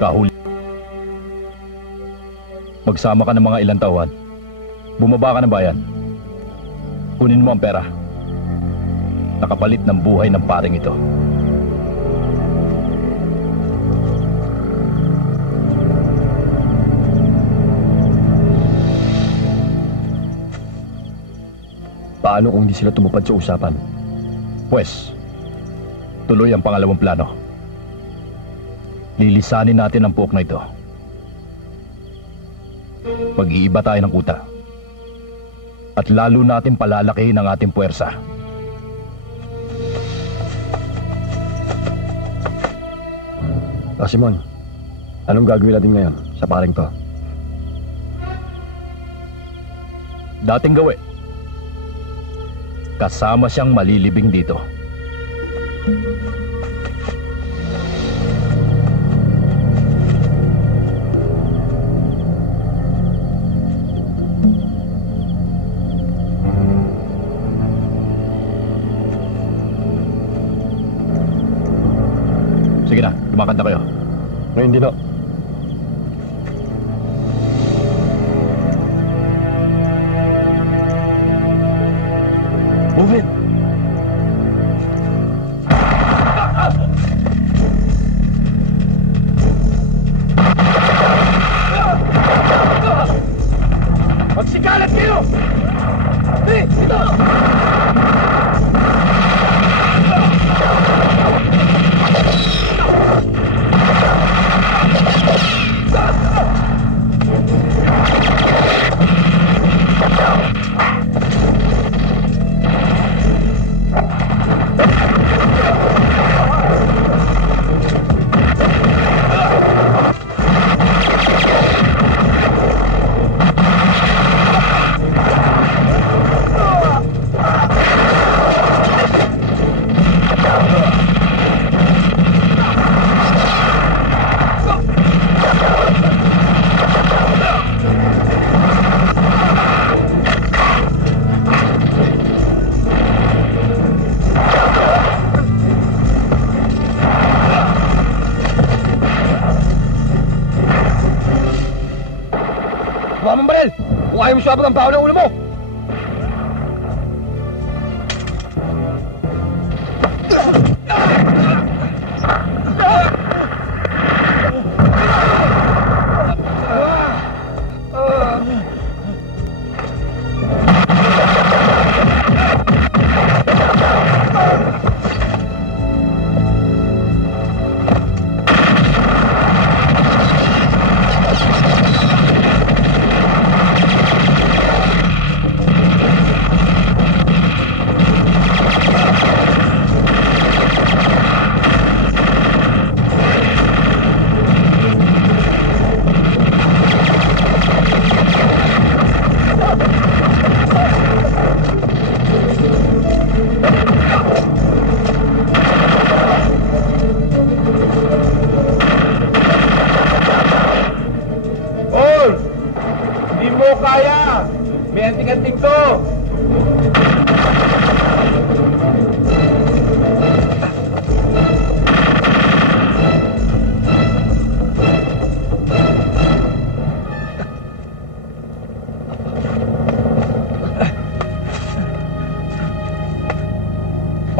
Kahuli. Magsama ka ng mga ilang tauhan. Bumaba ka ng bayan. Kunin mo ang pera. Nakapalit ng buhay ng paring ito. Paano kung hindi sila tumupad sa usapan? Pwes, tuloy ang pangalawang plano. Lilisanin natin ang puok na ito. Mag-iiba tayo ng kuta. At lalo natin palalakihin ang ating puwersa. Simon, anong gagawin natin ngayon sa paring to? Dating gawi. Kasama siyang malilibing dito. Sige na, lumakad na kayo. Ngayon din, no? Move it! Magsikalat kayo! Hey, ito! Ayaw mo sabag ang baho ng ulo mo!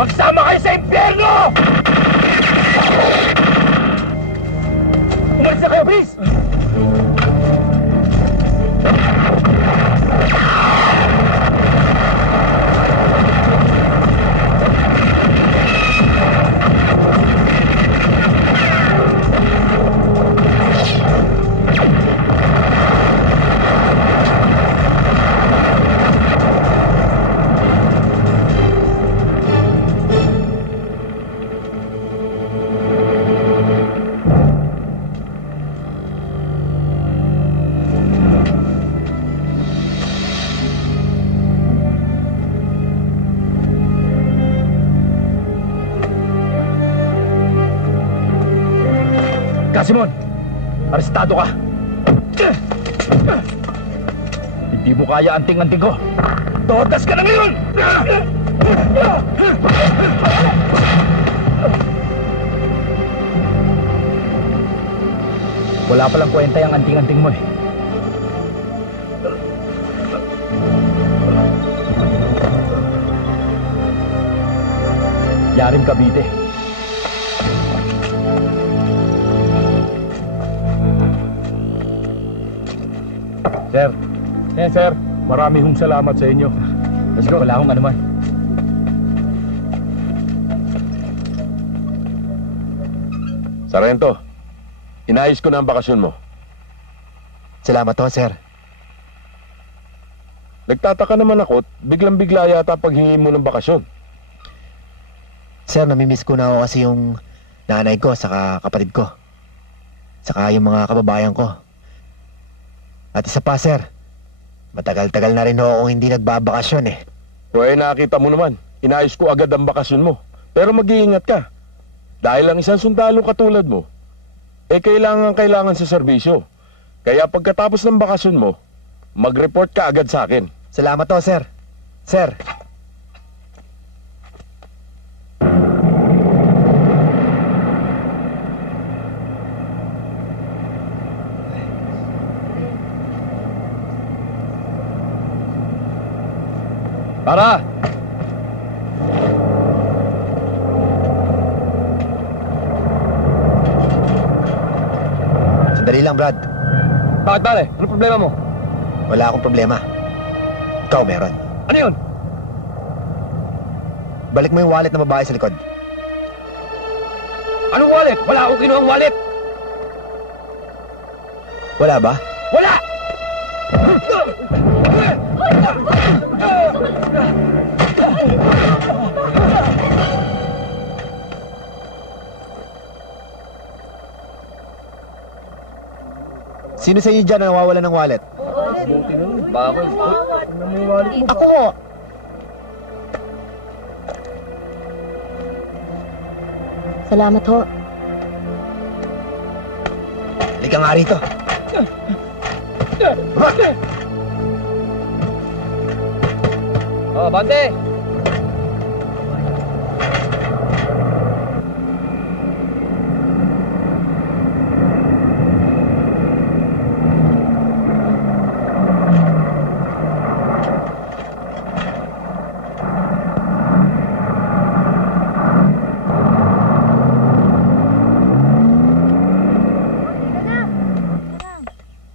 Magsama kayo sa impyerno! Umalis na kayo, please! Simon, arestado ka. Hindi mo kaya anting-anting ko. Todas ka na ngayon! Wala palang kwenta yung anting-anting mo eh. Yarim Cavite. Sir. Sir. Marami hong salamat sa inyo. Let's go. Wala akong anuman. Sargento, inayos ko na ang bakasyon mo. Salamat ho, sir. Nagtataka naman ako, biglang-bigla yata paghingi mo ng bakasyon. Sir, namimiss ko na ako kasi yung nanay ko saka kapatid ko. Saka yung mga kababayan ko. At isa pa, sir. Matagal-tagal na rin ho akong hindi nagbabakasyon eh. O nakita mo naman, inayos ko agad ang bakasyon mo. Pero mag-iingat ka. Dahil ang isang sundalo katulad mo, kailangan sa serbisyo. Kaya pagkatapos ng bakasyon mo, mag-report ka agad sa akin. Salamat ho, sir. Sir. Para! Sandali lang, Brad. Bakit pare? Ano problema mo? Wala akong problema. Ikaw meron. Ano yun? Balik mo yung wallet ng babae sa likod. Anong wallet? Wala akong kinuhang wallet! Wala ba? Wala! Sino sa inyo dyan na nawawalan ng wallet? Bakit? Ako ho. Salamat ho. Halika nga rito. Oh, bante!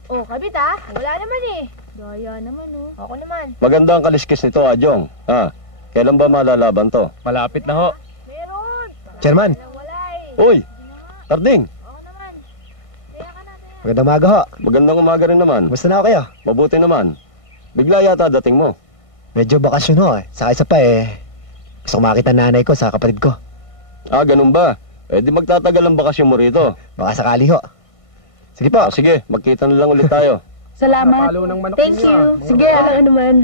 Oh, kabit ah. Wala naman eh. Gaya naman oh. Ako naman. Maganda ang kaliskis nito, Adjong. Kailan ba malalaban to? Malapit na ho. Meron. Chairman, Wala eh. Uy, Tarding, Oo naman. Kaya ka na, kaya. magandang umaga ho. magandang umaga rin naman. Kumusta na ako kayo? Mabuti naman. Bigla yata dating mo. Medyo bakasyon ho eh. Saka isa pa eh. Gusto ko makita nanay ko sa kapatid ko. Ganun ba? Di magtatagal ang bakasyon mo rito. Baka sakali ho. Sige po. Sige, magkita na lang ulit tayo. Salamat. Thank you. Sige, alam naman.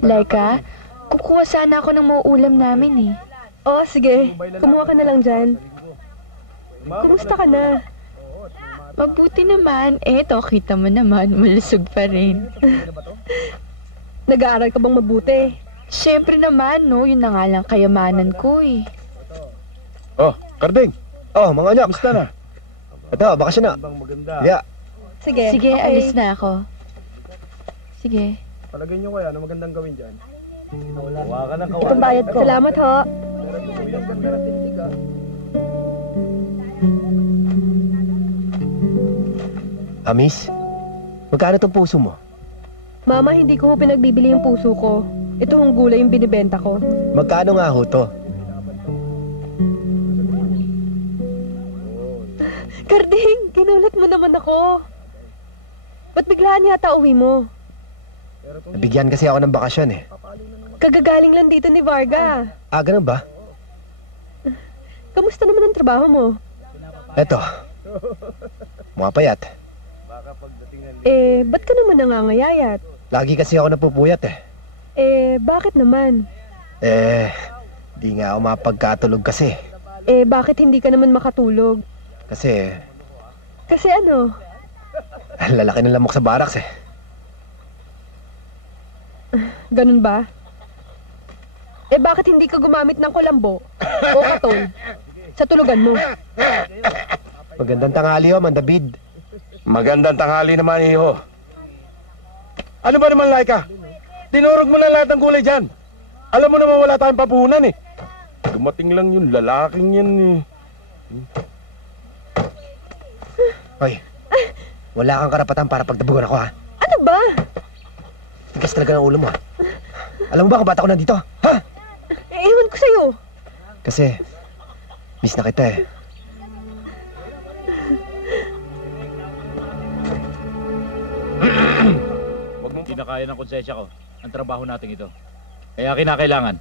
Laika, kukuha sana ako ng mauulam namin eh. Oh, sige. Kumuha ka na lang dyan. Kumusta ka na? Mabuti naman. Eto, kita mo naman, malusog pa rin. Nag-aaral ka bang mabuti? Siyempre naman, no? Yun na nga lang kayamanan ko eh. Oh, Karding, Oh, mga anyok. kamusta na? Ito, bakasyon na. Yeah. Sige. Sige, okay. alis na ako. Sige. Palagay nyo kaya, ano magandang gawin dyan? Itong bayad ko. Salamat ho. Miss, magkano tong puso mo? Mama, hindi ko ho pinagbibili yung puso ko. Ito hong gulay yung binibenta ko. Magkano nga ho to? Karding, kinulat mo naman ako. Ba't biglaan yata uwi mo? Nabigyan kasi ako ng bakasyon eh. Kagagaling lang dito ni Varga. Ganun ba? Kamusta naman ang trabaho mo? Eto. Mga payat. Ba't ka naman nangangayayat? Lagi kasi ako napupuyat eh. Bakit naman? Di nga ako mapagkatulog kasi. Bakit hindi ka naman makatulog? Kasi, Kasi ano? ang lalaki ng lamok sa baraks eh. Ganun ba? Bakit hindi ka gumamit ng kulambo o katon sa tulugan mo? Magandang tanghali ho, Man David. Magandang tanghali naman, iho. Ano ba naman, Laika? Tinurog mo na lahat ng gulay dyan. Alam mo naman wala tayong papuhunan eh. Dumating lang yung lalaking yan eh. Hoy, wala kang karapatan para pagdabugan ako, ha? Ano ba? Tigas talaga ng ulo mo, ha? Alam mo ba kung ba't ako nandito? Ha? Ewan ko sa'yo. Kasi, miss na kita eh. Hindi na kaya ng konsensya ko ang trabaho natin ito. Kaya kinakailangan,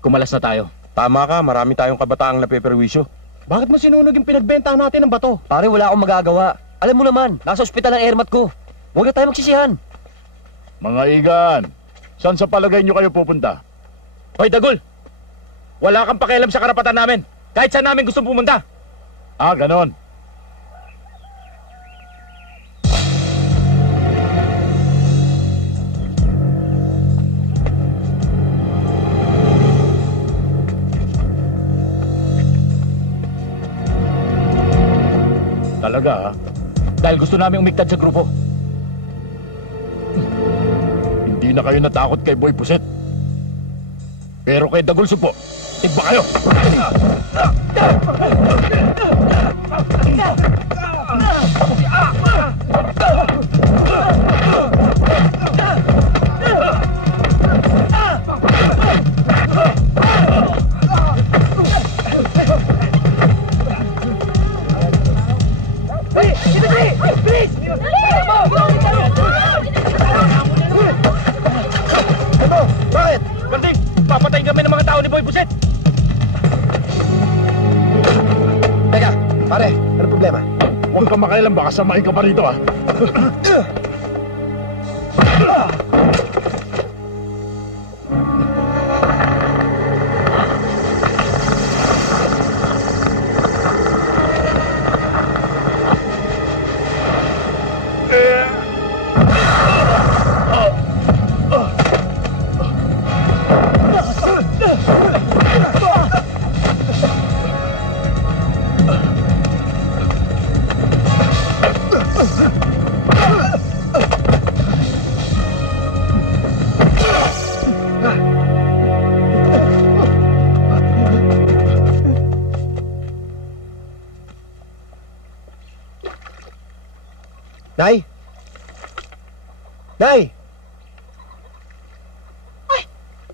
kumalas na tayo. Tama ka, marami tayong kabataang napeperwisyo. Bakit mo sinunog yung pinagbentahan natin ng bato? Pare, wala akong magagawa. Alam mo naman, nasa ospital ang airmat ko. Huwag na tayo magsisihan. Mga igan, saan sa palagay nyo kayo pupunta? Hoy, Dagul! Wala kang pakialam sa karapatan namin. Kahit saan namin gustong pumunta. Ah, ganon. Talaga, ha? Dahil gusto namin umiktad sa grupo. Hindi na kayo natakot kay Boy Puset. Pero kay Dagul Supo, tigba kayo! Bakit? Garding, papatayin kami ng mga tao ni Boy Puset! Teka, pare, ano problema? Huwag kang makailan, baka samahin ka pa rito, ha? Nay? Nay!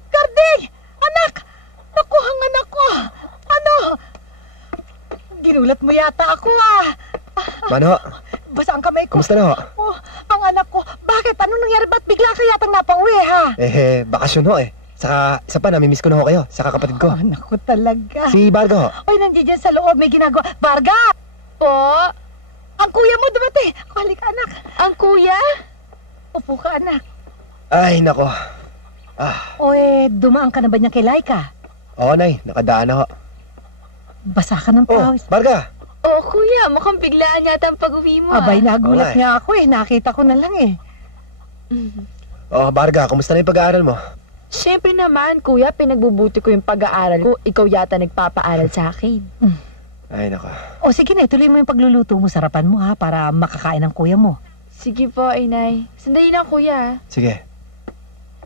Garding! Anak! Nakuha ang anak ko! Ano? Ginulat mo yata ako, ah! Mano, Basa ang kamay ko. kumusta na ho? Oh, ang anak ko. Bakit? Anong nangyari? Ba't bigla ka yatang napauwi, ha? Bakasyon ho eh. Saka, isa pa, namimiss ko na ho kayo. Saka kapatid ko. Anak ko talaga. Si Bargo ho. Oy, nandiyan dyan sa loob. May ginagawa. Barga! Po? Ang kuya mo dumating. Halika, anak. Ang kuya? Upo ka, anak. Ay, nako. Dumaan ka na ba niya kay Laika? Oo, Nay. Nakadaan na ho. Basa ka ng Oh, pawis. Barga! Oo, kuya. Mukhang biglaan yata ang pag-uwi mo. Abay, nagulat Wala eh. nga ako eh. Nakita ko na lang eh. Oh, Barga, kumusta na yung pag-aaral mo? Siyempre naman, kuya. Pinagbubuti ko yung pag-aaral ko. Ikaw yata nagpapaaral sa akin. Ay, nako. O sige na, tuloy mo yung pagluluto mo. Sarapan mo ha, para makakain ng kuya mo. Sige po, inay. Sandali lang, kuya. Sige.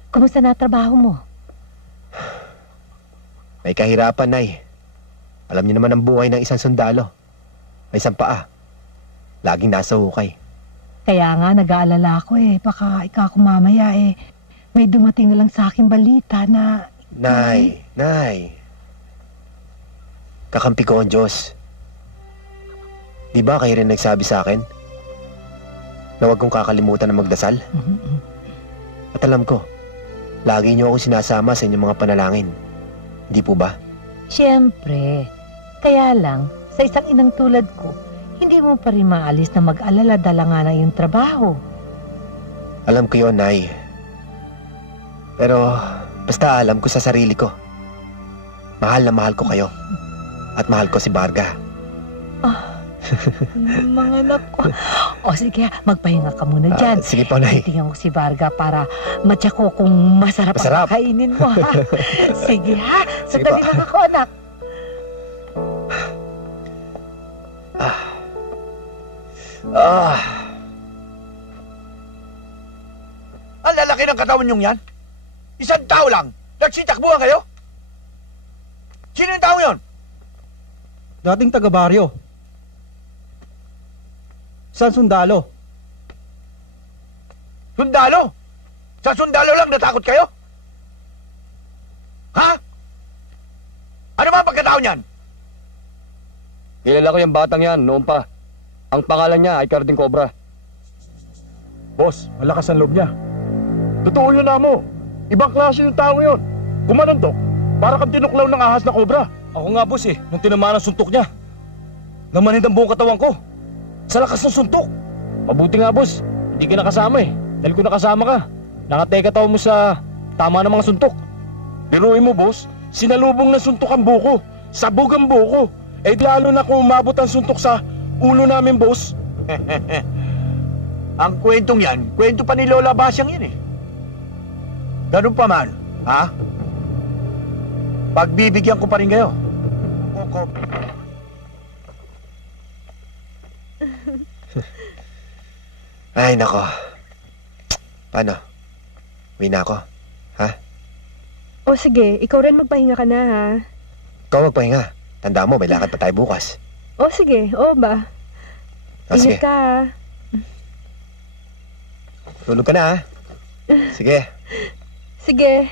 Kumusta na trabaho mo? May kahirapan, Nay. Alam niyo naman ang buhay ng isang sundalo. May isang paa. Laging nasa hukay. Kaya nga, nag-aalala ako eh. Baka ikaw mamaya eh. May dumating na lang sa akin balita na... Nay. Kakampi ko ang Diyos. Di ba kayo rin nagsabi sa akin na huwag kong kakalimutan na magdasal? At alam ko, lagi niyo ako sinasama sa inyong mga panalangin. Hindi po ba? Siyempre. Kaya lang, sa isang inang tulad ko, hindi mo pa rin maalis na mag-alala dala nga na yung trabaho. Alam ko yun, Nay. Pero basta alam ko sa sarili ko. Mahal na mahal ko kayo. At mahal ko si Barga. Mga anak ko. O sige, magpahinga ka muna dyan. Sige po, Nay. Titingnan ko si Barga para matya ko kung masarap Masarap. ang kainin mo, ha? Sige, ha? Sige Sandali po. lang ako, anak. Ang lalaki ng katawan niyong yan. Isang tao lang. Nagsitakbuhan kayo? Sino yung tao yon? Dating taga-baryo. San sundalo. Sundalo? Sa sundalo lang natakot kayo? Ha? Ano ba ang pagkatao niyan? Kilala ko yung batang yan, noon pa. Ang pangalan niya ay Carding Cobra. Boss, malakas ang loob niya. Totoo yun, amo. Ibang klase yung tao yun. Kumanundok, para kang tinuklaw ng ahas na kobra. Ako nga, boss nung tinamaan ang suntok niya. Namanid ang buong katawan ko. Sa lakas ng suntok. Mabuti nga, boss. Hindi ka nakasama Dahil kung nakasama ka, nakateka tao mo sa tama ng mga suntok. Biruin mo, boss, sinalubong ng suntok ang buko. Sabog ang buko. Lalo na kung umabot ang suntok sa ulo namin, boss. Ang kwentong yan, kwento pa ni Lola Basyang yan Ganun pa man, ha? Pagbibigyan ko pa rin kayo. Ay, nako. Paano? Uwi na ako. Ha? O sige, ikaw rin magpahinga ka na ha. Ikaw magpahinga. Tanda mo, may lakad pa tayo bukas. O sige, o ba? Sige. Ingat ka ha. Tulog ka na, ha? Sige. Sige.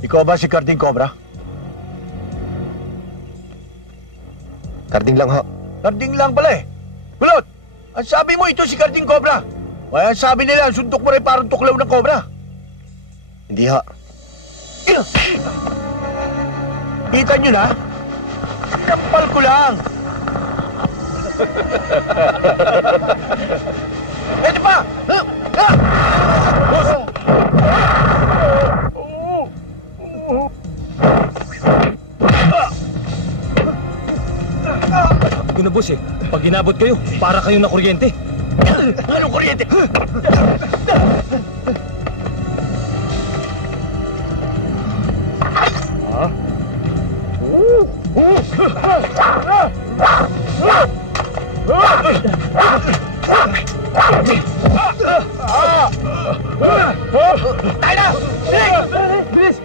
Ikaw ba si Carding Cobra? Karding lang, ho. Carding lang pala Kulot! Ang sabi mo ito si Carding Cobra. Kaya ang sabi nila, ang suntok mo rin parang tuklaw ng cobra. Hindi, ho. Kita nyo na? Kapal ko lang. Ito pa! Sabi ko na, boss pag inabot kayo, para kayong nakuryente. Anong kuryente? Tayo na! Bilis!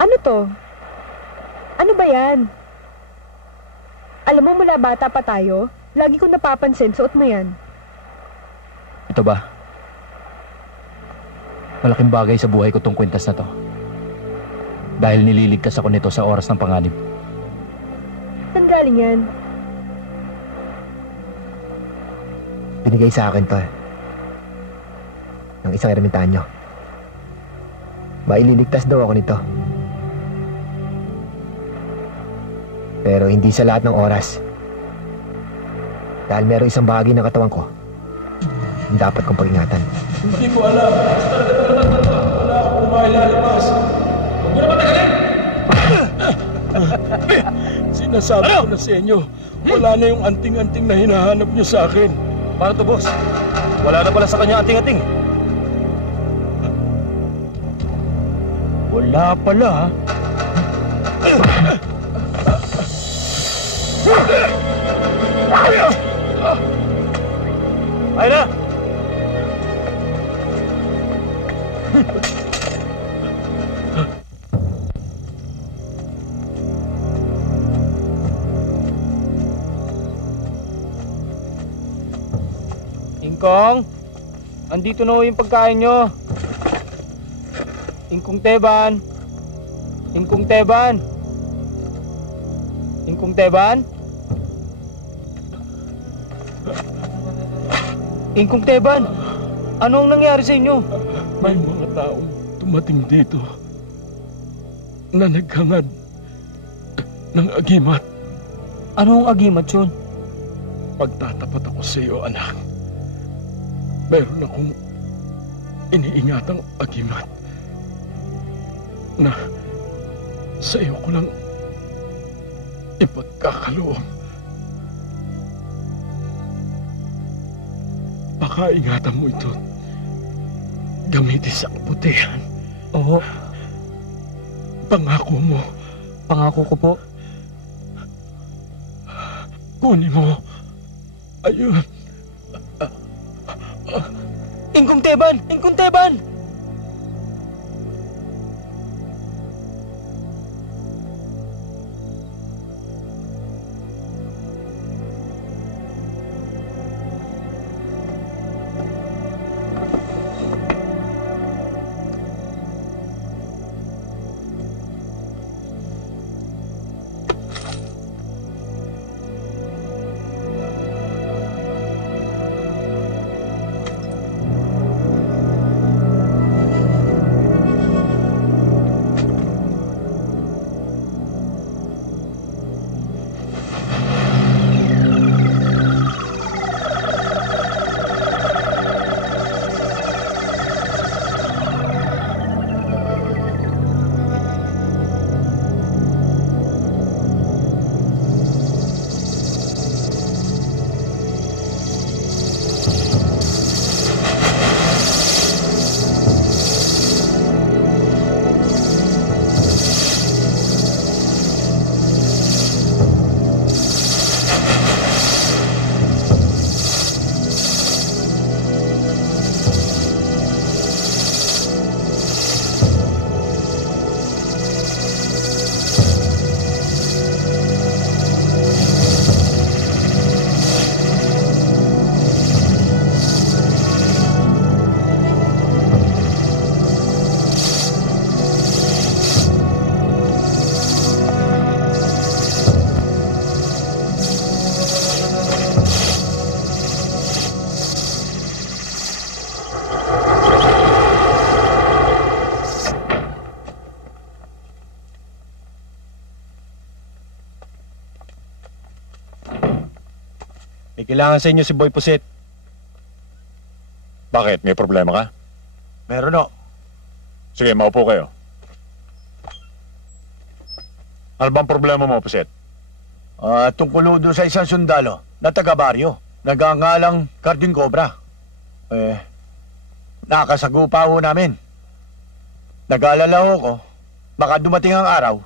Ano to? yan. Alam mo, mula bata pa tayo, lagi ko napapansin, suot mo yan. Ito ba? Malaking bagay sa buhay ko tong kwintas na to. Dahil nililigtas ako nito sa oras ng panganib. Saan galing yan? Binigay sa akin to ng isang ermitanyo. Maililigtas daw ako nito. Pero hindi sa lahat ng oras. Dahil meron isang bahagi ng katawan ko na dapat kong pag-ingatan. Hindi ko alam. Wala akong mailalabas. Huwag mo na patagalin! Sinasabi ko na sa inyo, wala na yung anting-anting na hinahanap niyo sa akin. Paano to, boss? Wala na pala sa kanya ating-ating. Wala pala, ha? Ay na! Ingkong, andito na ho yung pagkain nyo. Ingkong Teban. Ingkong Teban. Ingkong Teban. Ingkong Teban, ano ang nangyari sa inyo? May mga taong tumating dito na naghangad ng agimat. Ano ang agimat yun? Pagtatapat ako sa iyo, anak. Meron akong iniingatang agimat na sa iyo ko lang ipagkakaloob. Baka ingatan mo ito. Gamitin sa kabutihan. Oo. Pangako mo. Pangako ko po. Kunin mo. Ayun. Ingkong Teban! Ingkong Teban! May kailangan sa inyo si Boy Puset. Bakit? May problema ka? Meron o. Sige, maupo kayo. Ano bang problema mo, Puset? Tungkol doon sa isang sundalo na taga-baryo. Nagangalang Carding Cobra. Nakasagupa ho namin. Nag-aalala ho ko, baka dumating ang araw,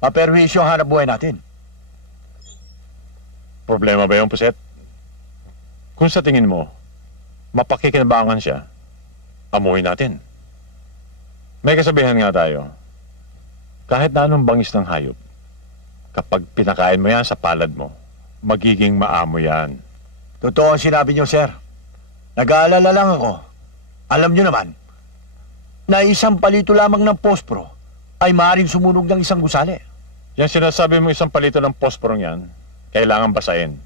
maperwisyo ang hanap buhay natin. Problema ba yung Puset? Kung sa tingin mo, mapakikinabangan siya, amuhin natin. May kasabihan nga tayo, kahit na anong bangis ng hayop, Kapag pinakain mo yan sa palad mo, magiging maamo yan. Totoo ang sinabi niyo, sir. Nag-aalala lang ako. Alam niyo naman, na isang palito lamang ng posporo ay maaaring sumunog ng isang gusali. Yan sinasabi mo isang palito ng posporong yan, kailangan basahin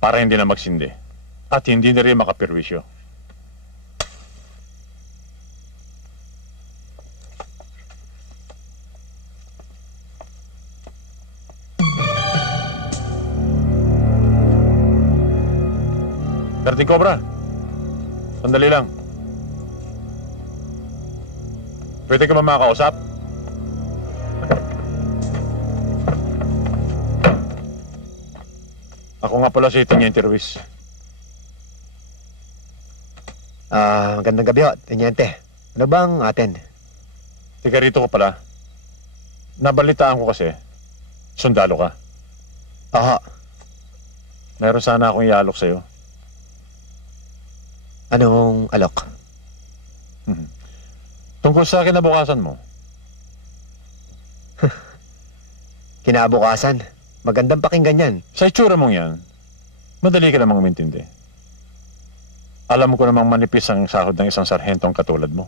para hindi na magsindi at hindi na rin makapirwisyo. Darting Cobra, sandali lang. Pwede ka ba makakausap? Ako nga pala si Teniente Ruiz. Magandang gabi ho, Teniente. Ano bang atin? Tiga rito ko pala. Nabalitaan ko kasi, sundalo ka. Aha. Meron sana akong ialok sa'yo. Anong alok? Tungkol sa kinabukasan mo. Kinabukasan? Magandang pakinggan yan. Sa itsura mong yan, madali ka namang umintindi. Alam ko namang manipis ang sahod ng isang sarhentong katulad mo.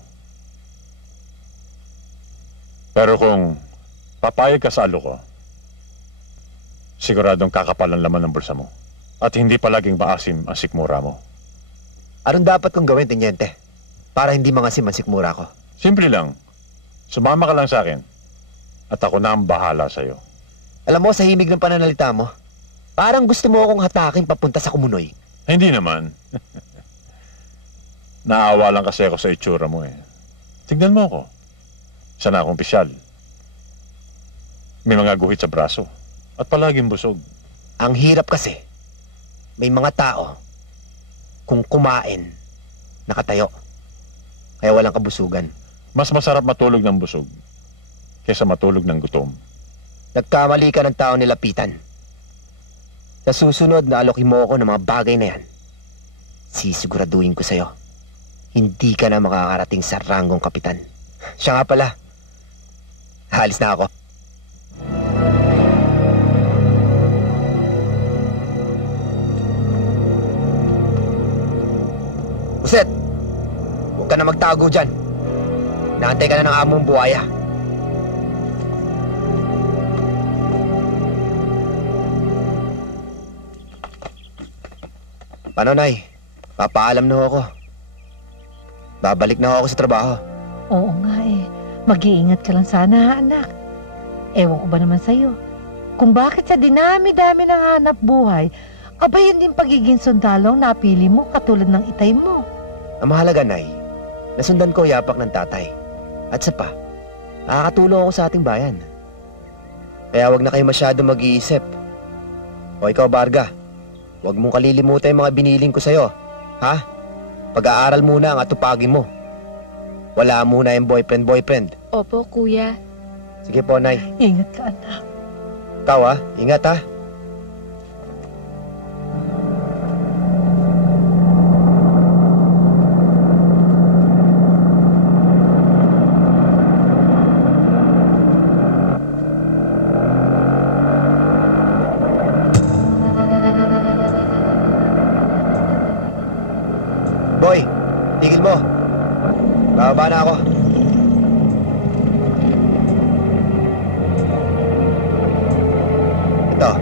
Pero kung papayag ka sa alok ko, siguradong kakapal ang laman ng bulsa mo at hindi palaging maasim ang sikmura mo. Anong dapat kong gawin, Teniente? Para hindi mangasim ang sikmura ko? Simple lang. Sumama ka lang sa akin at ako na ang bahala sa'yo. Alam mo, sa himig ng pananalita mo, parang gusto mo akong hatakin papunta sa Kumunoy. Hindi naman. Naawa lang kasi ako sa itsura mo eh. Tignan mo ako. Isa na akong opisyal. May mga guhit sa braso at palaging busog. Ang hirap kasi, may mga tao, kung kumain, nakatayo. Kaya walang kabusugan. Mas masarap matulog ng busog kaysa matulog ng gutom. Nagkamali ka ng tao nilapitan. Sa susunod na alokin mo ako ng mga bagay na yan, sisiguraduhin ko sa'yo, hindi ka na makakarating sa ranggong kapitan. Siya nga pala, halis na ako. Buset! Huwag ka na magtago dyan. Naantay ka na ng among buhaya. Paano, Nay? Papaalam na ako. Babalik na ako sa trabaho. Oo nga eh. Mag-iingat ka lang sana, anak. Ewan ko ba naman sa'yo, kung bakit sa dinami-dami ng hanap buhay, aba yun din pagiging sundalo ang napili mo katulad ng itay mo. Ang mahalaga, Nay, nasundan ko yapak ng tatay. At sa pa, nakakatulong ako sa ating bayan. Kaya wag na kayo masyado mag-iisip. O ikaw, Barga, wag mong kalilimutan yung mga biniling ko sa'yo. Ha? Pag-aaral muna ang atupagin mo. Wala muna yung boyfriend. Opo, kuya. Sige po, Nay. Ingat ka, anak. Ikaw, ha? Ingat, ha? Boy, tigil mo. Bababa na ako. Ito.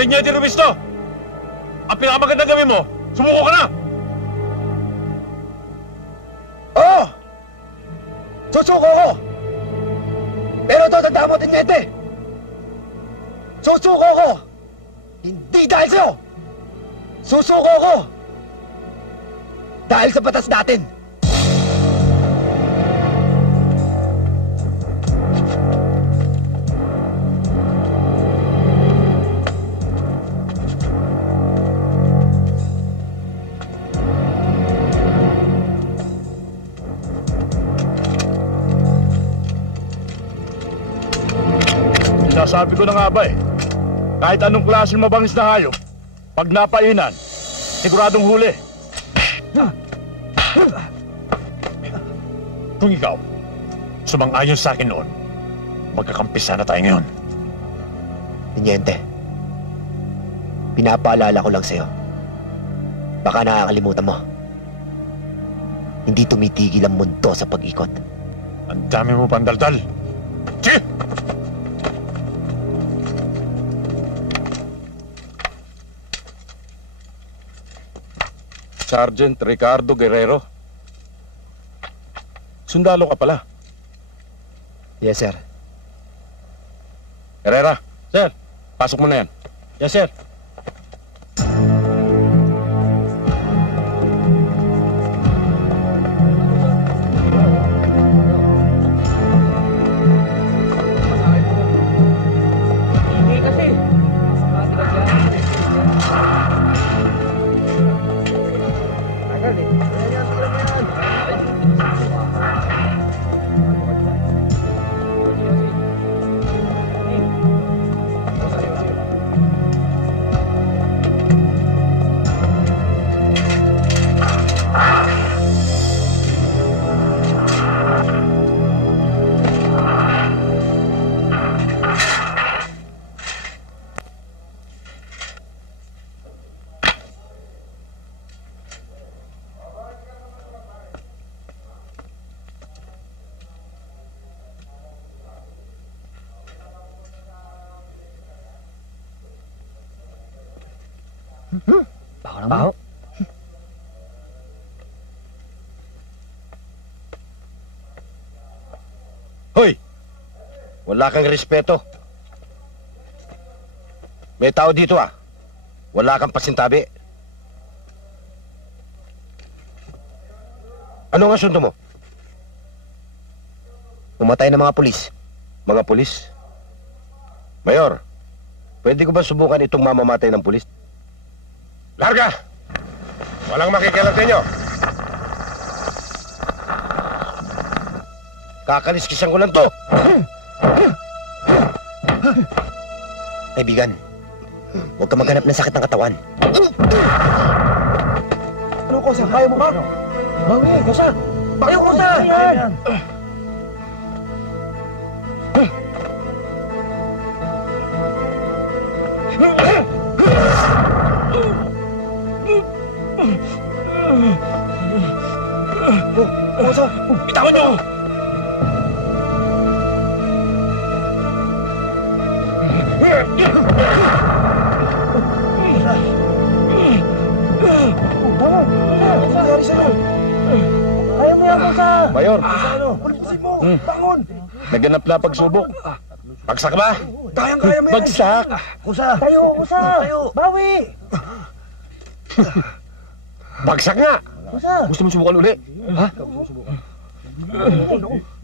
Teniente Ruiz to! Ang pinakamagandang gawin mo, sumuko ka na! Oh! Susuko ko! Pero ito, tandaan mo, Teniente! Susuko ko! Hindi dahil sa'yo! Susuko ko! Dahil sa batas natin! Sinasabi ko na nga ba eh, kahit anong klase ng mabangis na hayop, pag napainan, siguradong huli. Kung ikaw, sumang-ayon sa akin noon, magkakampisa na tayo ngayon. Teniente, pinapaalala ko lang sa'yo. Baka nakakalimutan mo. Hindi tumitigil ang mundo sa pag-ikot. Ang dami mo pandaldal. Chip! Sergeant Ricardo Guerrero. Sundalo ka pala. Yes, sir. Herrera, sir, pasok mo na yan. Yes, sir. Baho? Hoy! Wala kang respeto. May tao dito ah. Wala kang pasintabi. Ano ang asunto mo? Pumatay ng mga pulis. Mga pulis? Mayor, pwede ko ba subukan itong mamamatay ng pulis? Larga! Walang makikialam sa inyo. Kakaliskisan ko lang to. Kaibigan, huwag ka maghanap ng sakit ng katawan. Ano, Kosa? Kaya mo ba? Bawi, Kosa! Kaya mo, Kosa! Yan! Kosa! Itawan niyo! Ano nangyari sa'yo? Kaya mo yan, Kosa! Mayor, Palipusin mo! Bangon! naganap na pagsubok. Bagsak ba? Kayang-kaya mo yan! Bagsak! Kosa! Tayo, Kosa! Bawi! Bagsak nga! Kosa! Gusto mo subukan uli? Ha?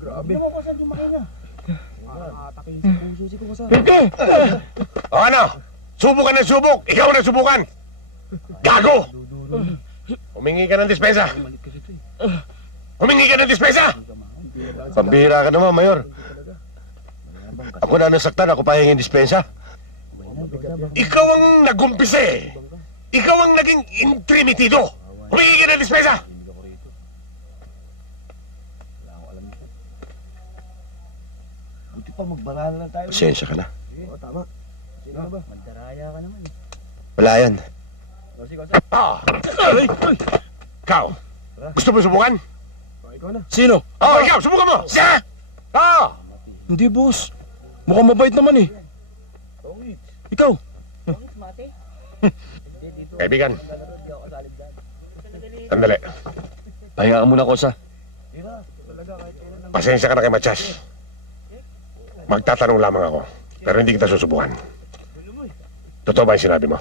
Grabe. Ano mo, Kosa? Hindi makina. O ano? Subukan na subok! Ikaw na subukan! Gago! Humingi ka ng dispensa! Humingi ka ng dispensa! Pambihira ka naman, Mayor. Ako na nasaktan, ako pa hingin dispensa. Ikaw ang nagumpisa eh. Ikaw ang naging intrimitido. Humingi ka ng dispensa! Pasensya ka na. Wala yun. Ah! Ikaw, gusto mo subukan? Sino? Oh, ikaw, subukan mo! Siya! Ah! Hindi, boss. Mukhang mabait naman eh. Ikaw. Kaibigan. Sandali. Pahinga ka muna, Kosa. pasensya ka na kay Matias. Magtatanong lamang ako, pero hindi kita susubukan. Totoo ba yung sinabi mo?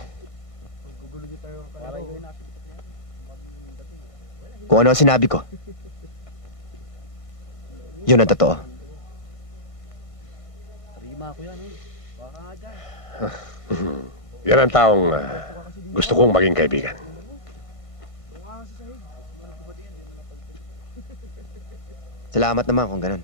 Kung ano ang sinabi ko, yun ang totoo. Yan ang taong gusto kong maging kaibigan. Salamat naman kung ganun.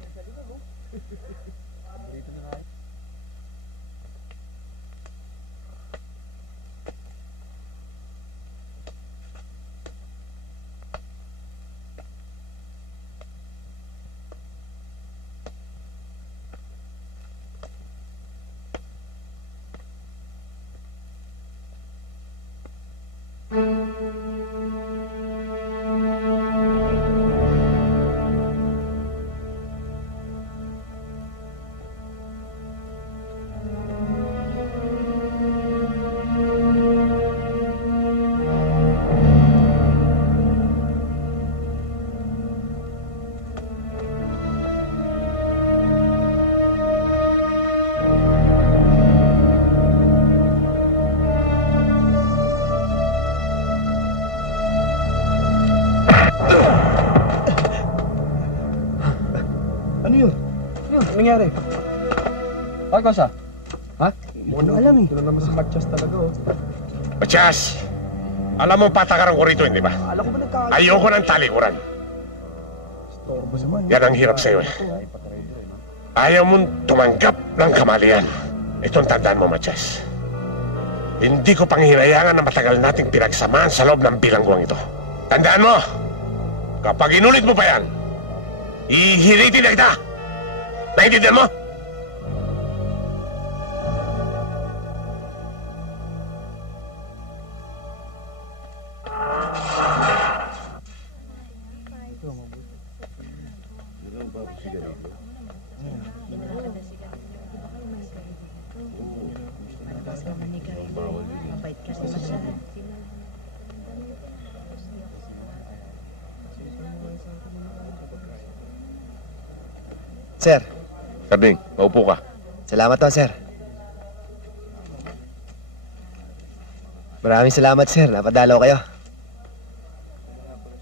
Ano yun? Ano nangyari? Ay, Kosa. Ha? Ano alam eh. Ito na naman si Matias talaga oh. Matias, alam mo patakaran ko rito, hindi ba? Alam ko ba nagkakalit? Ayoko ng talikuran. Storbo naman. Yan ang hirap sa'yo eh. Ayaw mong tumanggap ng kamalian. Itong tandaan mo, Matias. Hindi ko panghirayangan na matagal nating pinagsamahan sa loob ng bilangguang ito. Tandaan mo, kapag inulit mo pa yan, ihiritin na kita! Naintindihan mo? Sir, Karding, maupo ka. salamat to, sir. Maraming salamat, sir. Napadalaw kayo.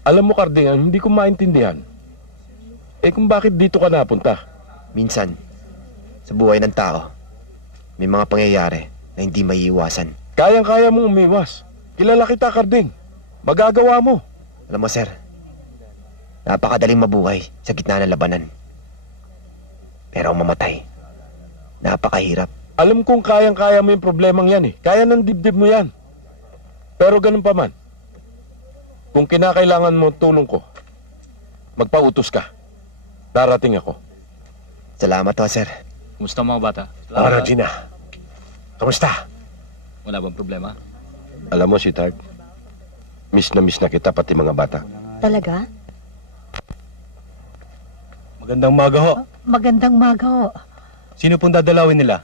Alam mo, Karding, hindi ko maintindihan. Kung bakit dito ka napunta? Minsan, sa buhay ng tao, may mga pangyayari na hindi maiiwasan. Kayang-kaya mong umiwas. Kilala kita, Karding. Magagawa mo. Alam mo, sir, napakadaling mabuhay sa gitna ng labanan. Pero ang mamatay, napakahirap. Alam kong kayang-kaya mo yung problemang yan eh. Kaya ng dibdib mo yan. Pero ganun pa man, kung kinakailangan mo tulong ko, magpautos ka. Darating ako. Salamat to, sir. Kumusta mga bata? Gina. Kamusta? Wala bang problema? Alam mo, sweetheart, miss na kita pati mga bata. Talaga? Magandang umaga ho. Magandang maga ho. Sino pong dadalawin nila?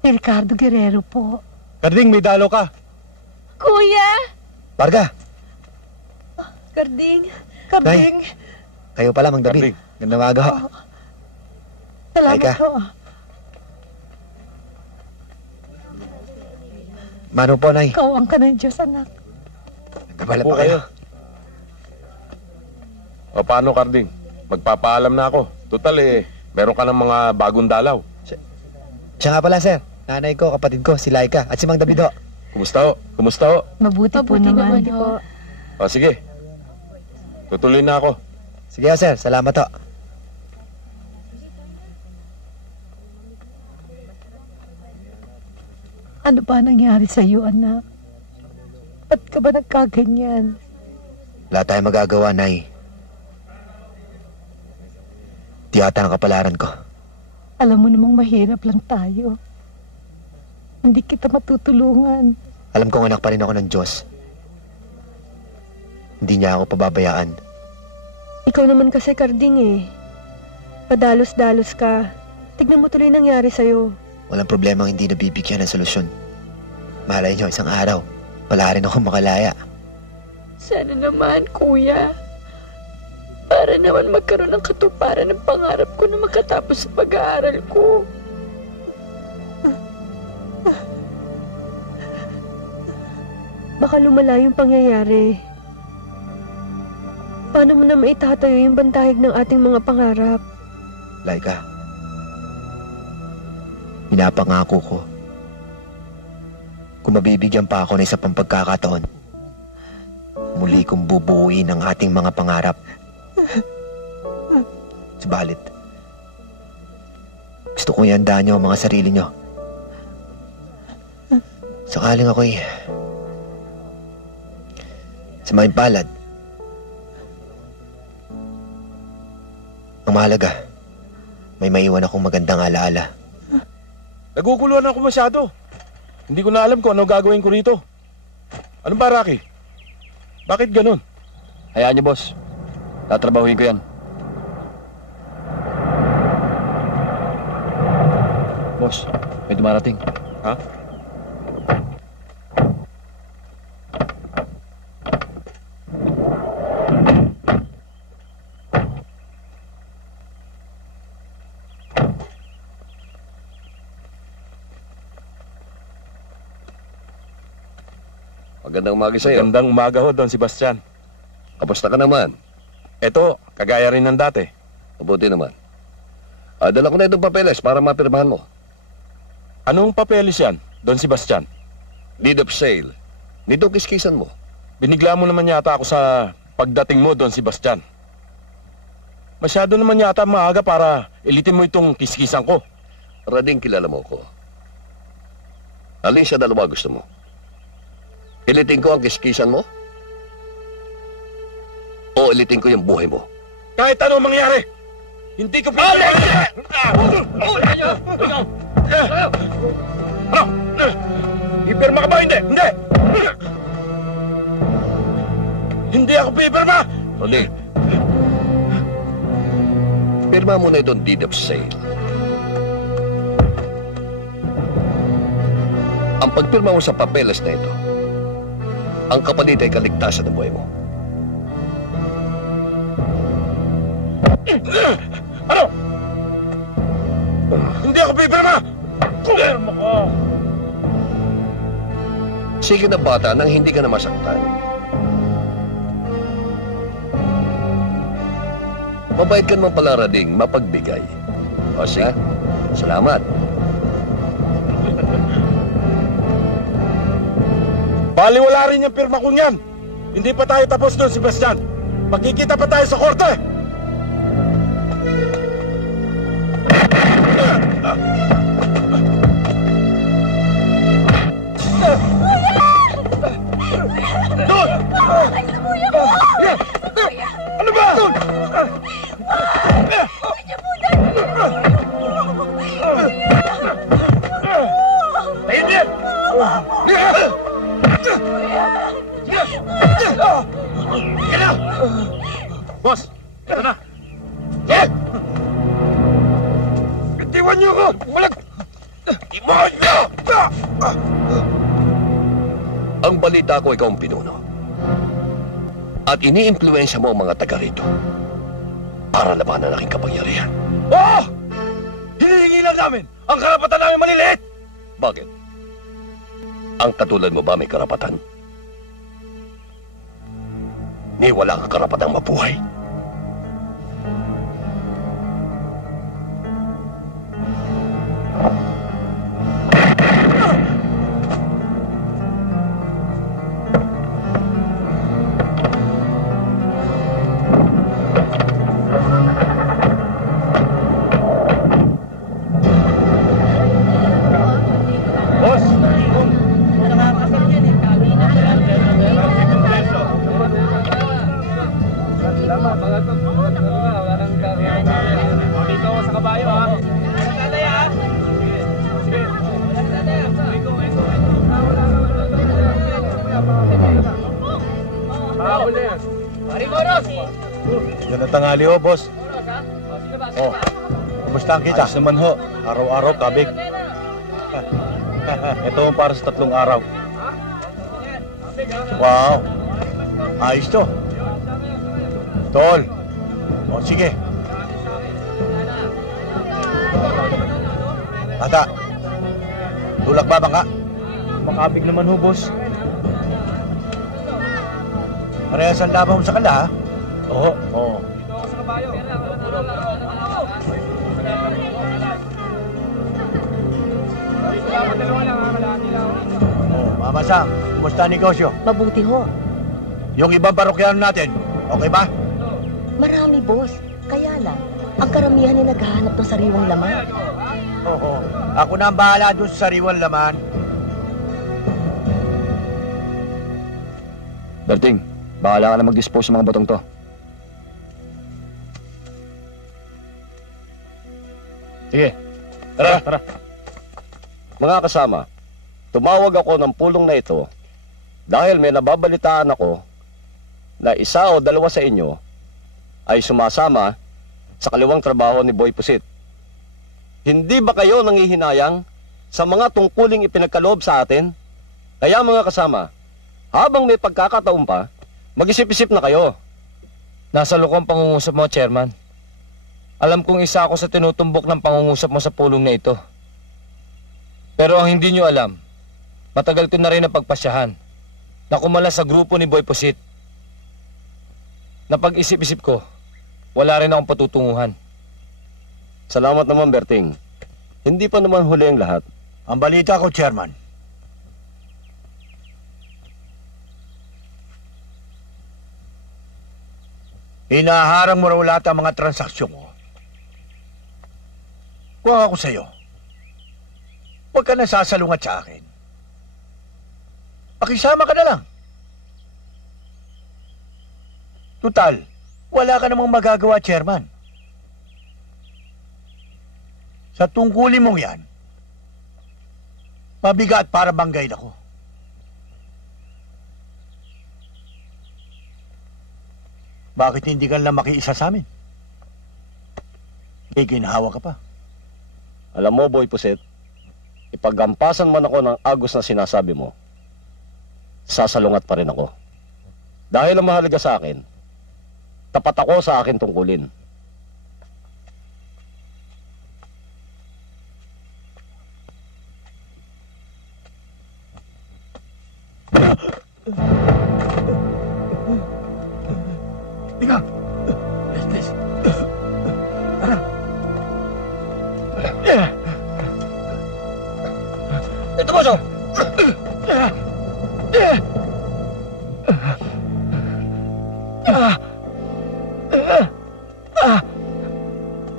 Si Ricardo Guerrero po. Karding, may dalo ka. Kuya! Parga, Karding! Karding, kayo pala, Mang David. Gandang umaga ho. salamat Teka. ho. Mano po, Nay. Kawang ka ng Diyos, anak. Nagkabala Upo pa kayo. O paano, Karding? Magpapaalam na ako. Total meron ka ng mga bagong dalaw. Siya nga pala, sir. Nanay ko, kapatid ko, si Laika, at si Mang David ho. Kumusta ho? Kumusta ho? Mabuti po naman ho. O sige. Tutuloy na ako. Sige ho, sir. Salamat ho. Ano ba nangyari sa iyo, anak? Ba't ka ba nagkaganyan? Wala tayong magagawa, Nay. Tiyata ang kapalaran ko. Alam mo namang mahirap lang tayo. Hindi kita matutulungan. Alam kong anak pa rin ako ng Diyos. Hindi niya ako pababayaan. Ikaw naman kasi, Karding eh. Padalos-dalos ka. Tignan mo tuloy nangyari sa'yo. Walang problemang hindi nabibigyan ng solusyon. Malay niyo, isang araw, pala rin ako makalaya. Sana naman, kuya. Para naman magkaroon ng katuparan ng pangarap ko na makatapos sa pag-aaral ko. Baka lumala yung pangyayari. Paano mo na maitatayo yung bantahig ng ating mga pangarap? Laika, pinapangako ko, kung mabibigyan pa ako ng isa pang pagkakataon, muli kong bubuuin ang ating mga pangarap. Subalit, gusto kong ihandaan niyo ang mga sarili niyo. Sakaling ako'y sa may palad. Ang mahalaga, may maiwan akong magandang alaala. Naguguluhan ako masyado. Hindi ko na alam kung ano gagawin ko rito. Ano ba, Rocky? Bakit ganun? Hayaan niyo, boss. Tatrabahuin ko yan. Boss, may dumarating. Ha? Magandang umaga sa'yo. Magandang umaga ho, Don Sebastian. Kamusta ka naman? Eto, kagaya rin ng dati. Mabuti naman. Dala ko na itong papeles para mapirmahan mo. Anong papeles yan, Don Sebastian? Deed of sale. Nito kiskisan mo. Binigla mo naman yata ako sa pagdating mo, Don Sebastian. Masyado naman yata maaga para ilitin mo itong kiskisan ko. Rading kilala mo ko. Alin sa dalawa gusto mo? Ilitin ko ang kiskisan mo? O ilitin ko yung buhay mo? Kahit ano mangyari, hindi ko pipirma! Ano? Pipirma ka ba? Hindi! Hindi! Hindi ako pipirma! Rodi, pirma mo na itong deed of sale. Ang pagpirma mo sa papeles na ito, ang kapalit ay kaligtasan ng buhay mo. Ano? Hindi ako pipirma! Pipirma ka! Sige na bata nang hindi ka na masaktan. Mabait ka naman pala, Rading, mapagbigay. O sige, salamat. Baliwala rin yung pirma ko niyan. Hindi pa tayo tapos doon, Sebastian. Magkikita pa tayo sa korte. Doon! Ano ba? Doon! Tayo din! Boss, ito na. Bitiwan niyo ako! Malag! Imahan niyo! Ang balita ko ikaw ang pinuno. At ini-impluensya mo ang mga taga rito para labanan ang aking kapangyarihan. Oo! Hinihingi lang namin ang karapatan namin maliliit! Bakit? Ang katulad mo ba may karapatan? Ni wala kang karapatang mabuhay. Gandang tanghali ho, boss. Oh, kumusta ang kita? Ayos naman ho. Araw-araw, kabig. Ito ang para sa 3 araw. Wow! Ayos to. Tol, sige. Bata, tulak ba bangka? Makabig naman ho, boss. Parehas ang laban mo sa kala, ha? Oo. Oo. Mama Sam, kumusta ang negosyo? Mabuti ho. Yung ibang parokyano natin, okay ba? Marami, boss. Kaya lang, ang karamihan ay naghahanap ng sariwang laman. Oo. Ako na ang bahala doon sa sariwang laman. Berting, bahala ka na mag-dispose sa mga batong to. Sige. Tara. Mga kasama, tumawag ako ng pulong na ito dahil may nababalitaan ako na isa o dalawa sa inyo ay sumasama sa kaliwang trabaho ni Boy Pusit. Hindi ba kayo nangihinayang sa mga tungkuling ipinagkaloob sa atin? Kaya mga kasama, habang may pagkakataon pa, mag-isip-isip na kayo. Nasa loob ang pangungusap mo, Chairman. Alam kong isa ako sa tinutumbok ng pangungusap mo sa pulong na ito. Pero ang hindi nyo alam, matagal ko na rin napagpasyahan na kumala sa grupo ni Boy Pusit. Napag-isip-isip ko, wala rin akong patutunguhan. Salamat naman, Berting. Hindi pa naman huli ang lahat. Ang balita ko, Chairman, hinaharang mo raw lahat ang mga transaksyon mo. Kung ako sa'yo, huwag ka nasasalungat sa akin. Pakisama ka na lang. Tutal, wala ka namang magagawa, Chairman. Sa tungkulin mong yan, mabigat para banggain ako. Bakit hindi ka lang makiisa sa amin? Giginhawa ka pa. Alam mo, Boy Pusit, ipagampasan man ako ng agos na sinasabi mo, sasalungat pa rin ako. Dahil ang mahalaga sa akin, tapat ako sa akin tungkulin. Ika! Please. Tara. Ito mo, so!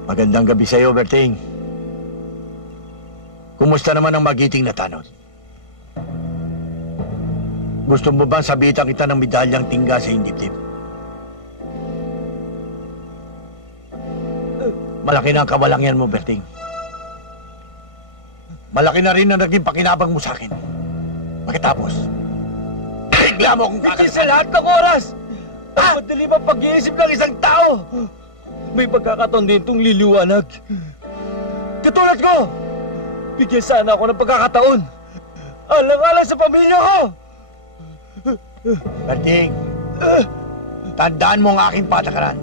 Magandang gabi sa'yo, Berting. Kumusta naman ang magiting na tanod? Gusto mo ba sabitan kita ng medalyang tingga sa indipdip? Malaki na ang kawalangan mo, Berting. Malaki na rin ang naging pakinabang mo sa akin. Pagkatapos, bigla mo akong Hindi sa lahat ng oras! Ang madali bang pag-iisip ng isang tao! May pagkakataon din itong liliwanag. Katulad ko! Bigyan sana ako ng pagkakataon! Alang-alang sa pamilya ko! Berting, tandaan mo ang aking patakaran.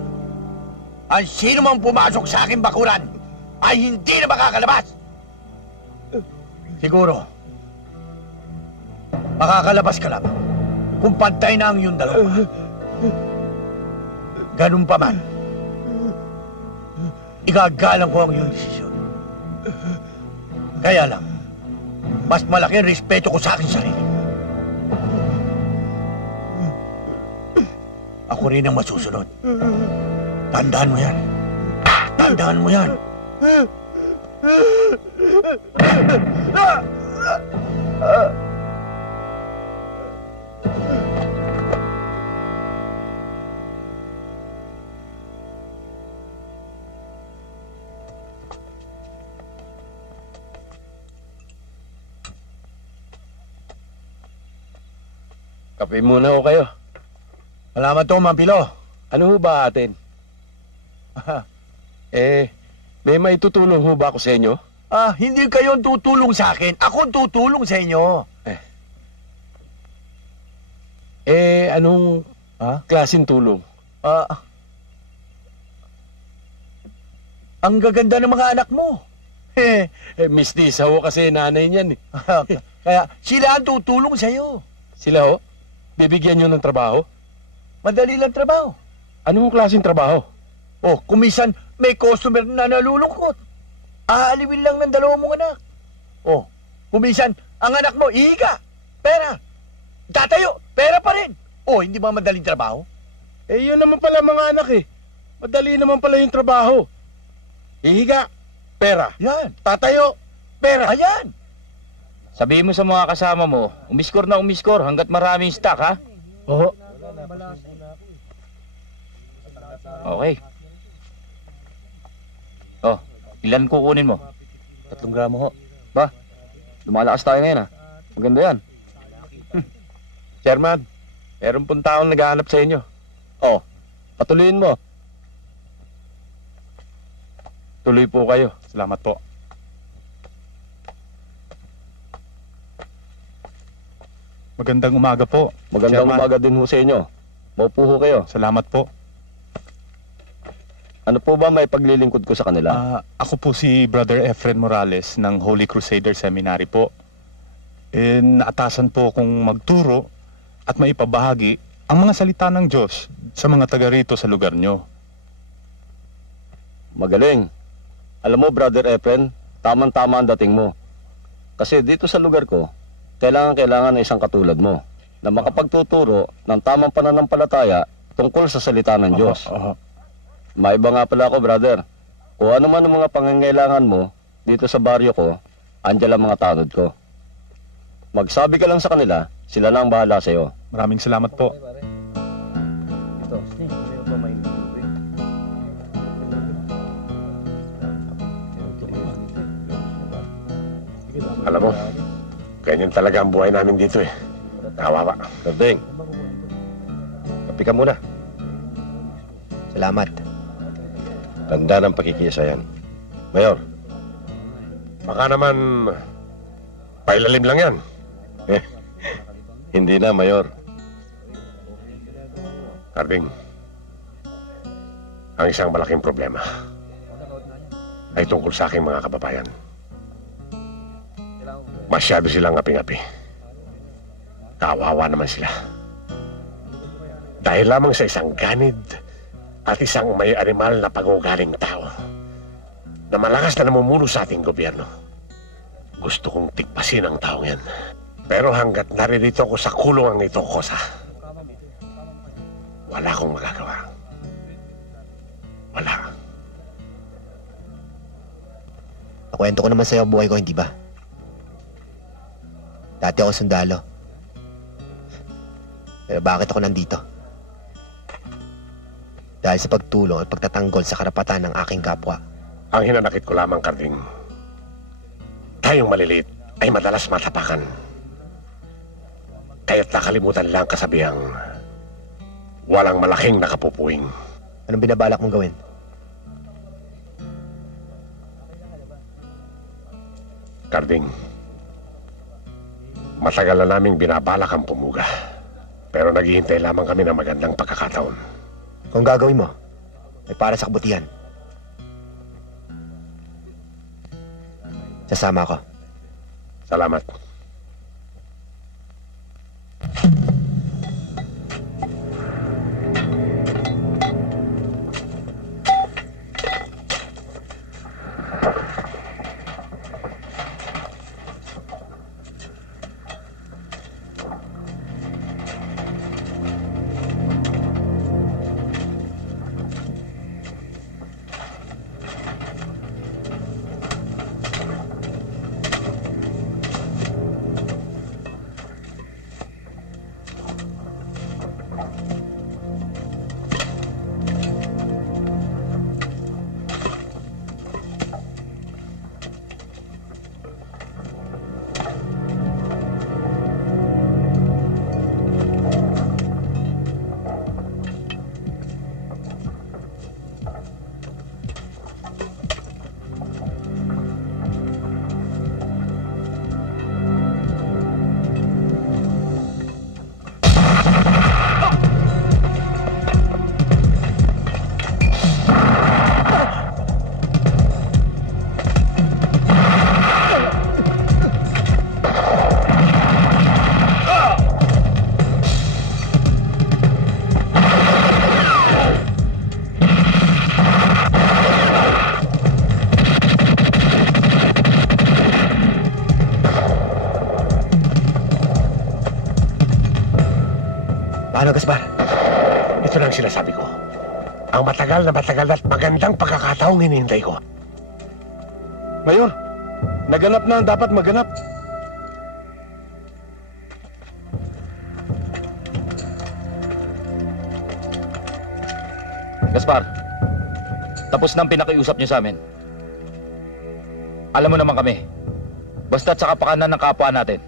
Ang sino mang pumasok sa aking bakuran ay hindi na makakalabas. Siguro, makakalabas ka lamang kung pantay na ang iyong dalawa. Ganun pa man, igagalang ko ang iyong desisyon. Kaya lang, mas malaki ang respeto ko sa aking sarili. Ako rin ang masusunod. Tandaan mo yan. Tandaan mo yan. Kape muna ho kayo. Salamat to, Mampilo. Ano ho ba atin? May maitutulong ho ba ako sa inyo? Hindi kayo tutulong sa akin. Ako tutulong sa inyo. Anong klaseng tulong? Ang gaganda ng mga anak mo. Mistisa ho kasi nanay niyan eh. Kaya sila ang tutulong sa'yo. Sila ho? Bibigyan nyo ng trabaho? Madali lang trabaho. Anong klaseng trabaho? Oh, kung minsan may customer na nalulungkot, aaliwin lang ng 2 mong anak. Oh, kung minsan ang anak mo ihiga, pera. Tatayo, pera pa rin. Oh, hindi ba madaling trabaho? Eh, yun naman pala mga anak eh. Madali naman pala yung trabaho. Ihiga, pera. Yan. Tatayo, pera. Ayan. Sabihin mo sa mga kasama mo, umiskor na umiskor hanggat maraming stock, ha? Oo. Okay. Oh, ilan kukunin mo? 3 gramo ho. Ba, lumalakas tayo ngayon, ha? Maganda yan. Chairman, meron pong taong naghahanap sa inyo. Oh, patuloyin mo. Tuloy po kayo. Salamat po. Magandang umaga po. Magandang Chairman. umaga din ho sa inyo. Maupo ho kayo. Salamat po. Ano po ba may paglilingkod ko sa kanila? Ako po si Brother Efren Morales ng Holy Crusader Seminary po. Naatasan po akong magturo at maipabahagi ang mga salita ng Diyos sa mga taga rito sa lugar nyo. Magaling. Alam mo, Brother Efren, tamang-tama ang dating mo. Kasi dito sa lugar ko, kailangan ng isang katulad mo na makapagtuturo ng tamang pananampalataya tungkol sa salita ng Diyos. Maiba nga pala ako, brother. Kung ano man ang mga pangangailangan mo dito sa baryo ko, andyan ang mga tanod ko. Magsabi ka lang sa kanila, sila na ang bahala sa iyo. Maraming salamat po. Alam mo, ganyan talaga ang buhay namin dito eh. Kawawa. Karding, kapi ka muna. Salamat. Tanda ng pakikisayan. Mayor. Baka naman, pailalim lang yan. Hindi na, Mayor. Karding, ang isang malaking problema ay tungkol sa aking mga kababayan. Masyado silang ngaping-ngapi. Kawawa naman sila. Dahil lamang sa isang ganid at isang may animal na pag-uugaling tao na malakas na namumuno sa ating gobyerno. Gusto kong tikpasin ang taong yan. Pero hanggat naririto ako sa kulungang ito, Kosa, wala akong magagawa. Wala. Nakwento ko naman sa'yo ang buhay ko, hindi ba? Dati ako sundalo. Pero bakit ako nandito? Dahil sa pagtulong at pagtatanggol sa karapatan ng aking kapwa. Ang hinanakit ko lamang, Karding, tayong maliliit ay madalas matapakan. Kaya't nakalimutan lang kasabihang walang malaking nakapupuwing. Anong binabalak mong gawin? Karding, matagal na naming binabalak ang pumuga. Pero naghihintay lamang kami ng magandang pagkakataon. Kung gagawin mo, ay para sa kabutihan. Sasama ako. Salamat. Paano, Gaspar? Ito lang sinasabi ko. Ang matagal na at magandang pagkakataong hinihintay ko. Mayor, naganap na ang dapat maganap. Gaspar, tapos na ang pinakiusap niyo sa amin. Alam mo naman kami, basta't sa kapakanan ng kapwa natin,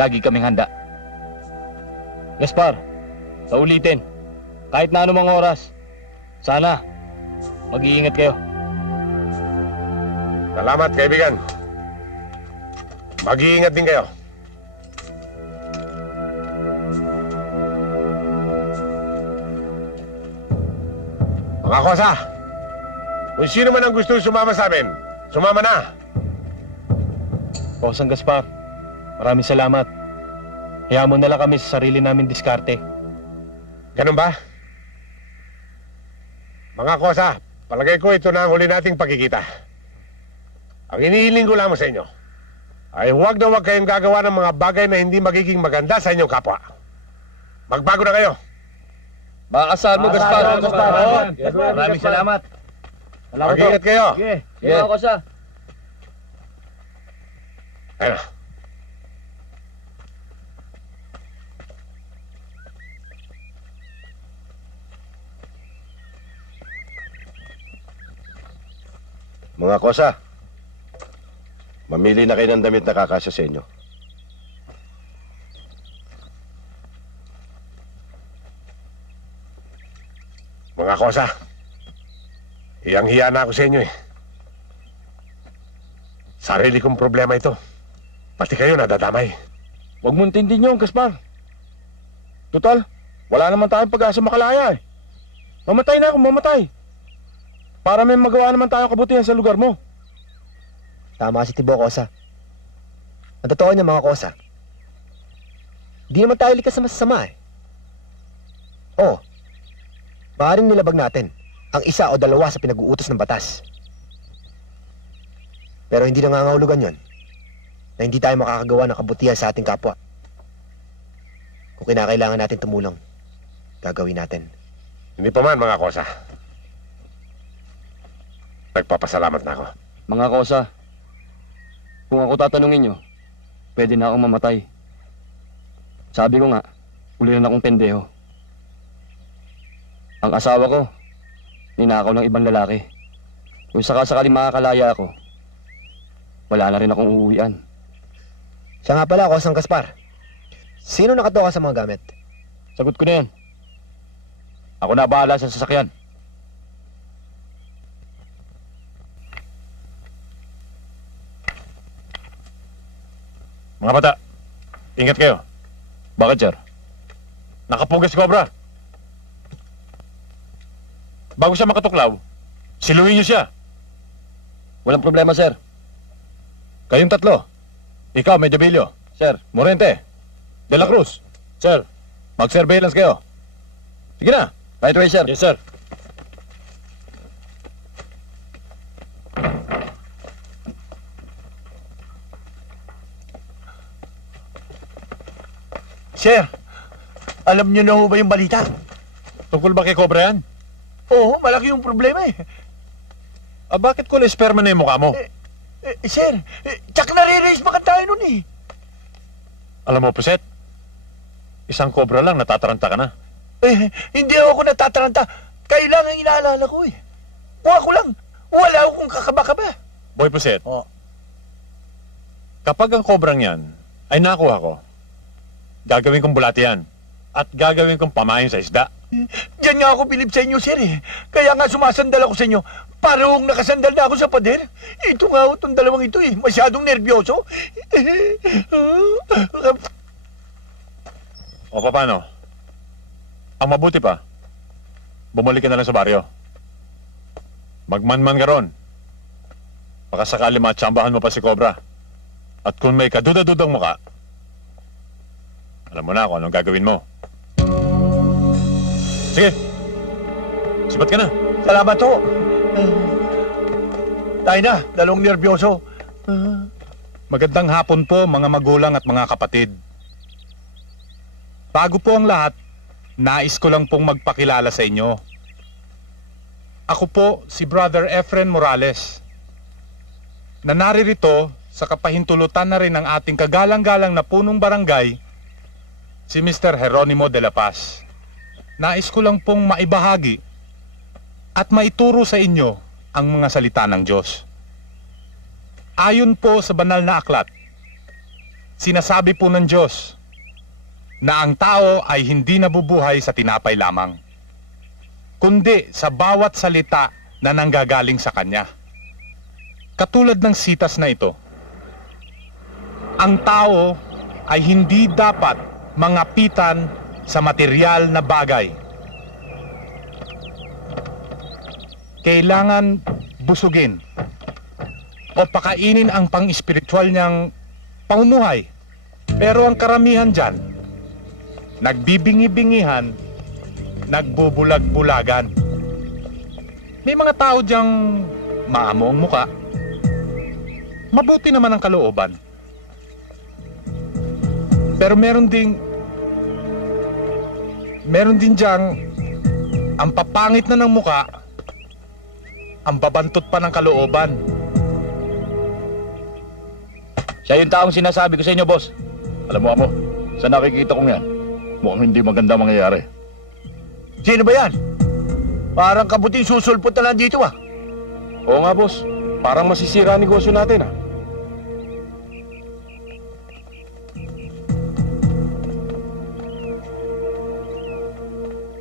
lagi kaming handa. Gaspar, sa ulitin, kahit na anumang oras, sana, mag-iingat kayo. Salamat, kaibigan. Mag-iingat din kayo. Mga kosa, kung sino man ang gusto sumama sa amin, sumama na. Kosang Gaspar, maraming salamat. Hayaan mo na lang kami sa sarili namin diskarte. Ganun ba? Mga kosa, palagay ko ito na ang huli nating pagkikita. Ang inihiling ko lamang sa inyo ay huwag na huwag kayong gagawa ng mga bagay na hindi magiging maganda sa inyong kapwa. Magbago na kayo. Makakasal mo, Gaspar. Maraming salamat. Mag-ingat kayo. Sige, ako siya. Ayun na. Mga kosa, mamili na kayo ng damit na kakasya sa inyo. Mga kosa, hiyang-hiya na ako sa inyo eh. Sarili kong problema ito. Pati kayo nadadamay. Huwag mo intindihin yun, Gaspar. Total, wala naman tayong pag-asa makalaya eh. Mamatay na akong mamatay. Para may magawa naman tayong kabutihan sa lugar mo. Tama si Tibo, Kosa. Ang totoo niya, mga Kosa, di naman tayo likas sa masasama eh. Oo, maaaring nilabag natin ang isa o dalawa sa pinag-uutos ng batas. Pero hindi nangangahulugan yon na hindi tayo makakagawa ng kabutihan sa ating kapwa. Kung kinakailangan natin tumulong, gagawin natin. Hindi pa man, mga kosa. Nagpapasalamat na ako. Mga kosa, kung ako tatanungin nyo, pwede na akong mamatay. Sabi ko nga, uliran akong pendeho. Ang asawa ko, ninakaw ng ibang lalaki. Kung sakasakaling makakalaya ako, wala na rin akong uuwian. Siya nga pala, Kosang Gaspar. Sino nakatoka sa mga gamit? Sagot ko na yan. Ako na bahala sa sasakyan. Mga bata, ingat kayo. Bakit, sir? Nakapugas Cobra. Bago siya makatuklaw, siluhin niyo siya. Walang problema, sir. Kayong tatlo. Ikaw, Medjabilio. Sir. Morente. De la Cruz. Sir. Mag-surveillance kayo. Sige na. Right away, sir. Yes, sir. Sir, alam niyo na ho ba yung balita? Tungkol ba kay Cobra yan? Oo, malaki yung problema eh. Bakit ko esperma na yung mukha mo? Sir, tsak nare-raise baka tayo nun eh. Alam mo, Puset, isang Cobra lang, natataranta ka na. Hindi ako natataranta. Kailangan inaalala ko eh. Kung ako lang, wala akong kakaba-kaba. Boy Puset, kapag ang Cobrang yan ay nakuha ko, gagawin kong bulati yan at gagawin kong pamain sa isda. Diyan nga ako bilib sa inyo, sir eh. Kaya nga sumasandal ako sa inyo. Parang nakasandal na ako sa pader. Ito nga ho, itong dalawang ito eh. Masyadong nervyoso. O paano? Ang mabuti pa, bumalik ka na lang sa baryo. Magmanman ka ron. Baka sakali matsambahan mo pa si Cobra. At kung may kaduda-dudang muka, alam mo na kung anong gagawin mo. Sige. Sibat ka na. Salamat ho. Tayo na, dalawang nervyoso. Magandang hapon po mga magulang at mga kapatid. Bago po ang lahat, nais ko lang pong magpakilala sa inyo. Ako po si Brother Efren Morales, na naririto sa kapahintulutan na rin ng ating kagalang-galang na punong barangay, si Mr. Jeronimo de la Paz. Nais ko lang pong maibahagi at maituro sa inyo ang mga salita ng Diyos. Ayon po sa banal na aklat, sinasabi po ng Diyos na ang tao ay hindi nabubuhay sa tinapay lamang, kundi sa bawat salita na nanggagaling sa Kanya. Katulad ng sitas na ito, ang tao ay hindi dapat mangapitan sa material na bagay. Kailangan busugin o pakainin ang pang-espiritual niyang pamumuhay. Pero ang karamihan dyan, nagbibingi-bingihan, nagbubulag-bulagan. May mga tao diyang maamo ang muka, mabuti naman ang kalooban. Pero meron din diyang ang papangit na ng muka, ang babantot pa ng kalooban. Siya yung taong sinasabi ko sa inyo, boss. Alam mo, Amo, sa nakikita kong yan, mukhang hindi maganda mangyayari. Sino ba yan? Parang kabuting susulpot na lang dito ah. Oo nga, boss. Parang masisira ang negosyo natin, ah.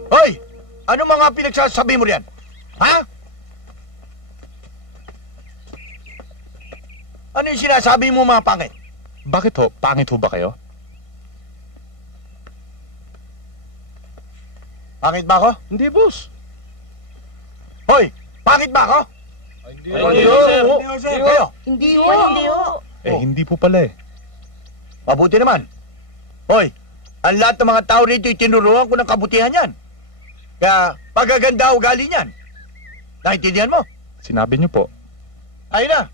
Hoy! Ano mga pinagsasabi mo riyan? Ha? Ano yung sinasabi mo mga pangit? Bakit ho? Pangit ho ba kayo? Pangit ba ako? Hindi, boss. Hoy! Pangit ba ako? Hindi ho, sir. Kayo? Hindi ho, hindi ho. Hindi po pala eh. Mabuti naman. Hoy! Ang lahat ng mga tao rito itinuruan ko ng kabutihan yan. Kaya pagaganda ugali niyan. Naintindihan mo? Sinabi niyo po. Ayun na.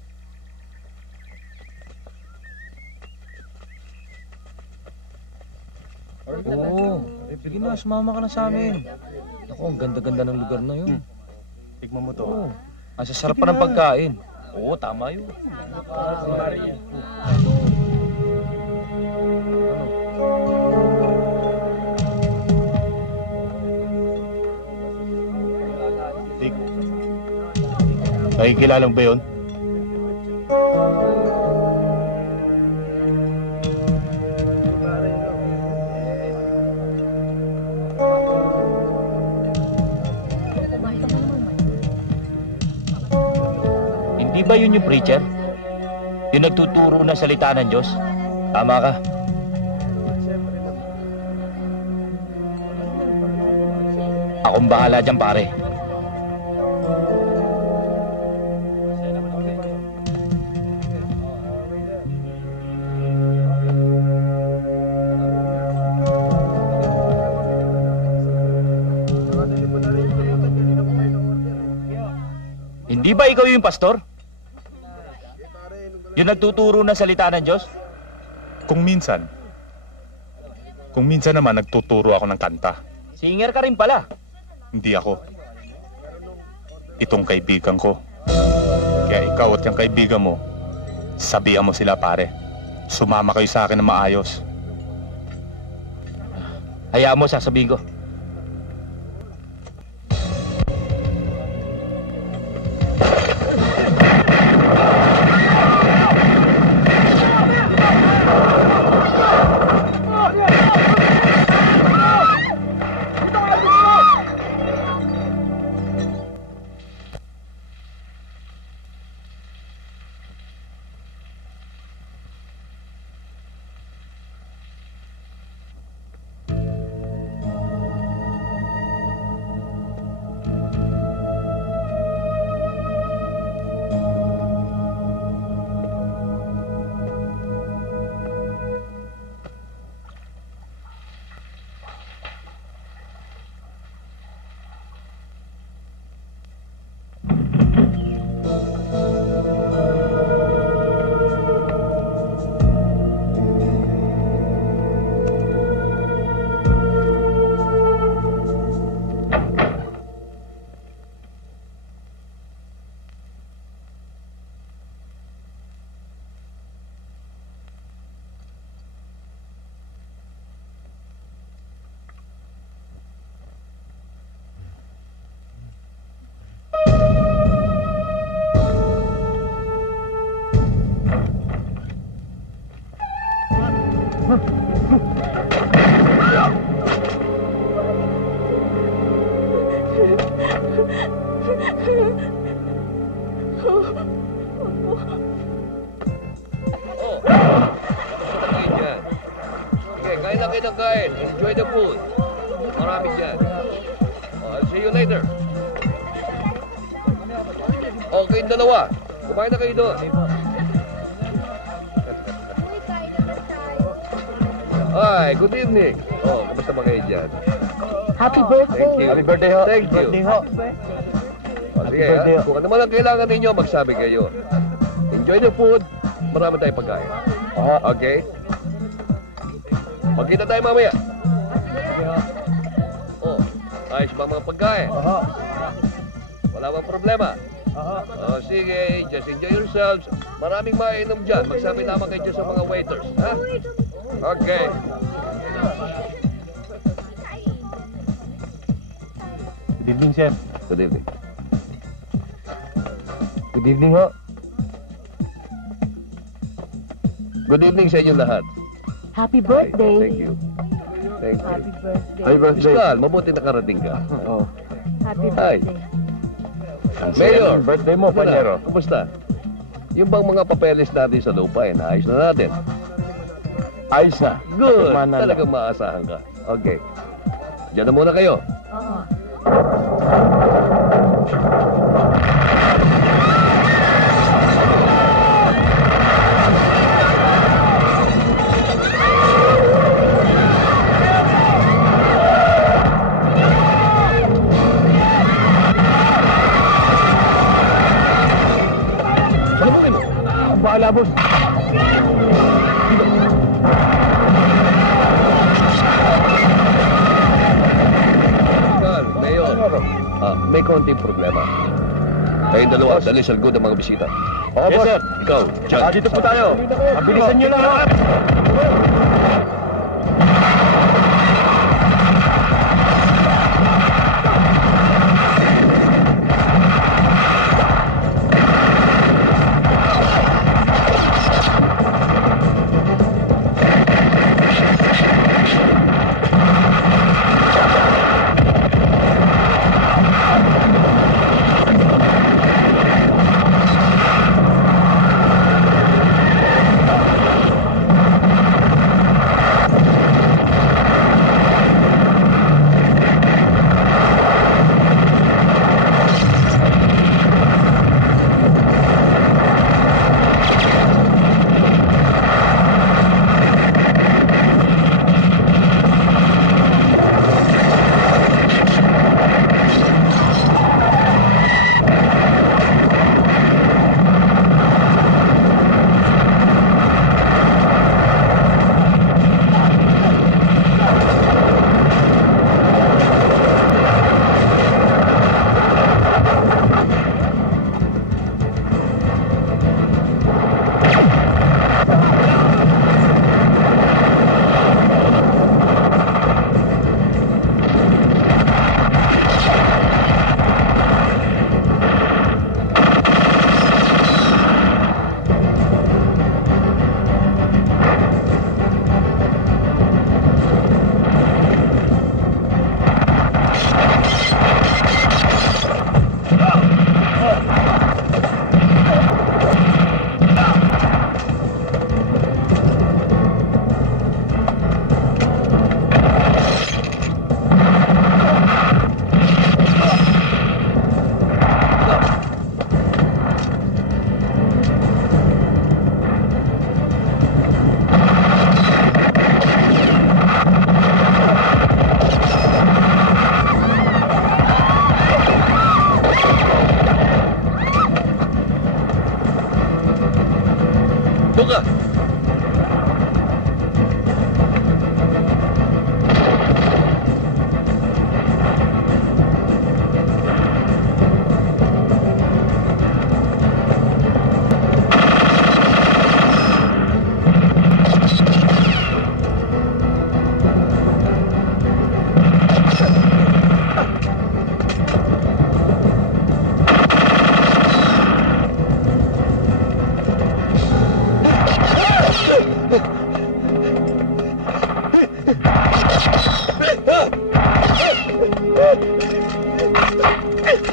Oo. Sige na, sumama ka na sa amin. Naku, ang ganda-ganda ng lugar na yun. Tignan mo to. Oo. Ang sasarap pa ng pagkain. Oo, tama yun. Nakikilala mo ba yun? Hindi ba yun yung preacher? Yung nagtuturo ng salita ng Diyos? Tama ka. Akong bahala dyan, pare. Hindi ba ikaw yung pastor? Yung nagtuturo ng salita ng Diyos? Kung minsan naman nagtuturo ako ng kanta. Singer ka rin pala. Hindi ako. Itong kaibigan ko. Kaya ikaw at yung kaibigan mo, sabihan mo sila pare. Sumama kayo sa akin na maayos. Hayaan mo, sasabihin ko. Kain lang kayo ng kain. Enjoy the food. Marami dyan. I'll see you later. Kayong dalawa. Kumain na kayo doon. Hi, good evening. Kamusta ba kayo dyan? Happy birthday. Thank you. Happy birthday ho. Thank you. Birthday ho. Sige, kung ano man ang kailangan ninyo, magsabi kayo. Enjoy the food. Marami tayong pagkain. Okay? Magkita tayo mamaya. Ayos ba mga pagkain? Wala bang problema? Sige, just enjoy yourselves. Maraming mainom dyan. Magsabi naman kayo sa mga waiters. Ha? Okay. Good evening, sir. Good evening. Good evening ho. Good evening sa inyo lahat. Happy birthday. Thank you. Thank you. Happy birthday. Happy birthday. Iskal, mabuti nakarating ka. Happy Hi. birthday. Mayor. Birthday mo, Panyero. Kumusta? Yung bang mga papeles natin sa lupa, naayos na natin. Ayos na. Good. Tumana lang. Talagang maasahan ka. Okay. Diyan na muna kayo. Bahala, boss. Iskal, Mayor. May konting problema. Kayong dalawa, dali sa good ang mga bisita. Yes, sir. Ikaw, dyan. Dito po tayo. Mabilisan nyo lang, ha?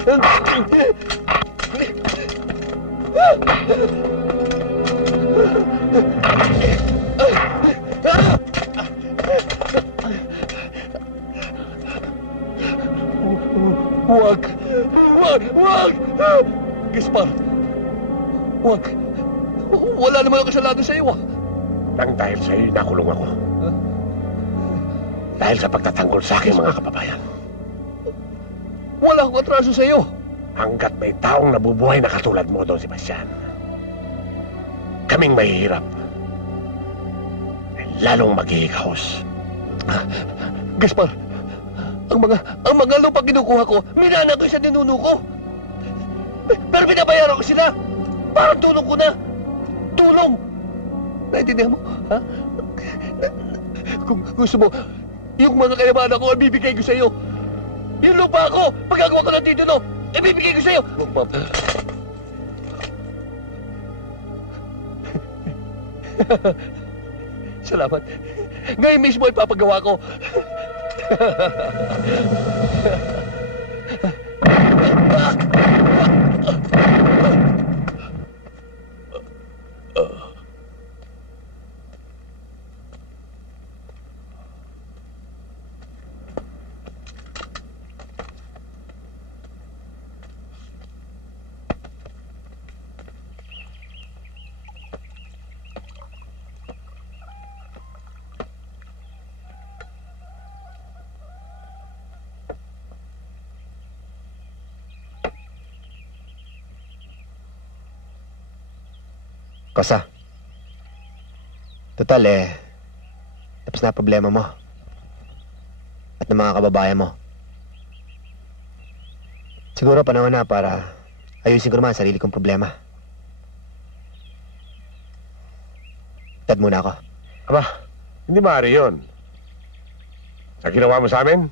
Huwag! Huwag! Gaspar! Huwag! Wala naman ang kasalanan sa iyo, ah. Nang dahil sa iyo, nakulong ako. Dahil sa pagtatanggol sa akin, mga kababayan. Wala akong atraso sa iyo. Hanggat may taong nabubuhay na katulad mo, Don Sebastian, kaming mahihirap, ay lalong maghihikaos. Gaspar, ang mga lupa kinukuha ko, minana ko sa ninuno ko. Pero binabayaran ko sila. Parang tulong ko na. Tulong. Naintindihan mo? Ha? Kung gusto mo, yung mga kayamanan ko, ibibigay ko sa iyo. Yung lupa ko, pagkagawa ko ng titulo, ibibigay ko sa iyo. Wag, Papa. Salamat. Ngayon mismo ipapagawa ko. Kosa. Total tapos na problema mo. At ng mga kababayan mo. Siguro panahon na para ayusin ko naman ang sarili kong problema. Tad muna ako. Aba, hindi maaari yun. Sa ginawa mo sa amin,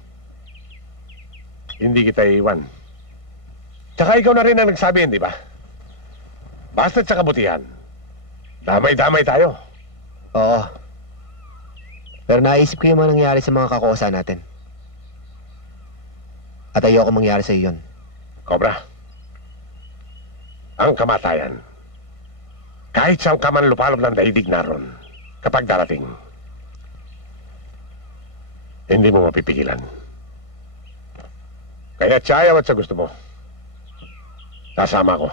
hindi kita iiwan. Tsaka ikaw na rin ang nagsabi, di ba? Basta't sa kabutihan, damay-damay tayo. Oo. Pero naisip ko yung mga nangyari sa mga kakosa natin. At ayoko mangyari sa iyo yun. Cobra, ang kamatayan, kahit saan ka man lupalop ng daigdig naroon, kapag darating, hindi mo mapipigilan. Kaya tsayaw at sa gusto mo, kasama ko.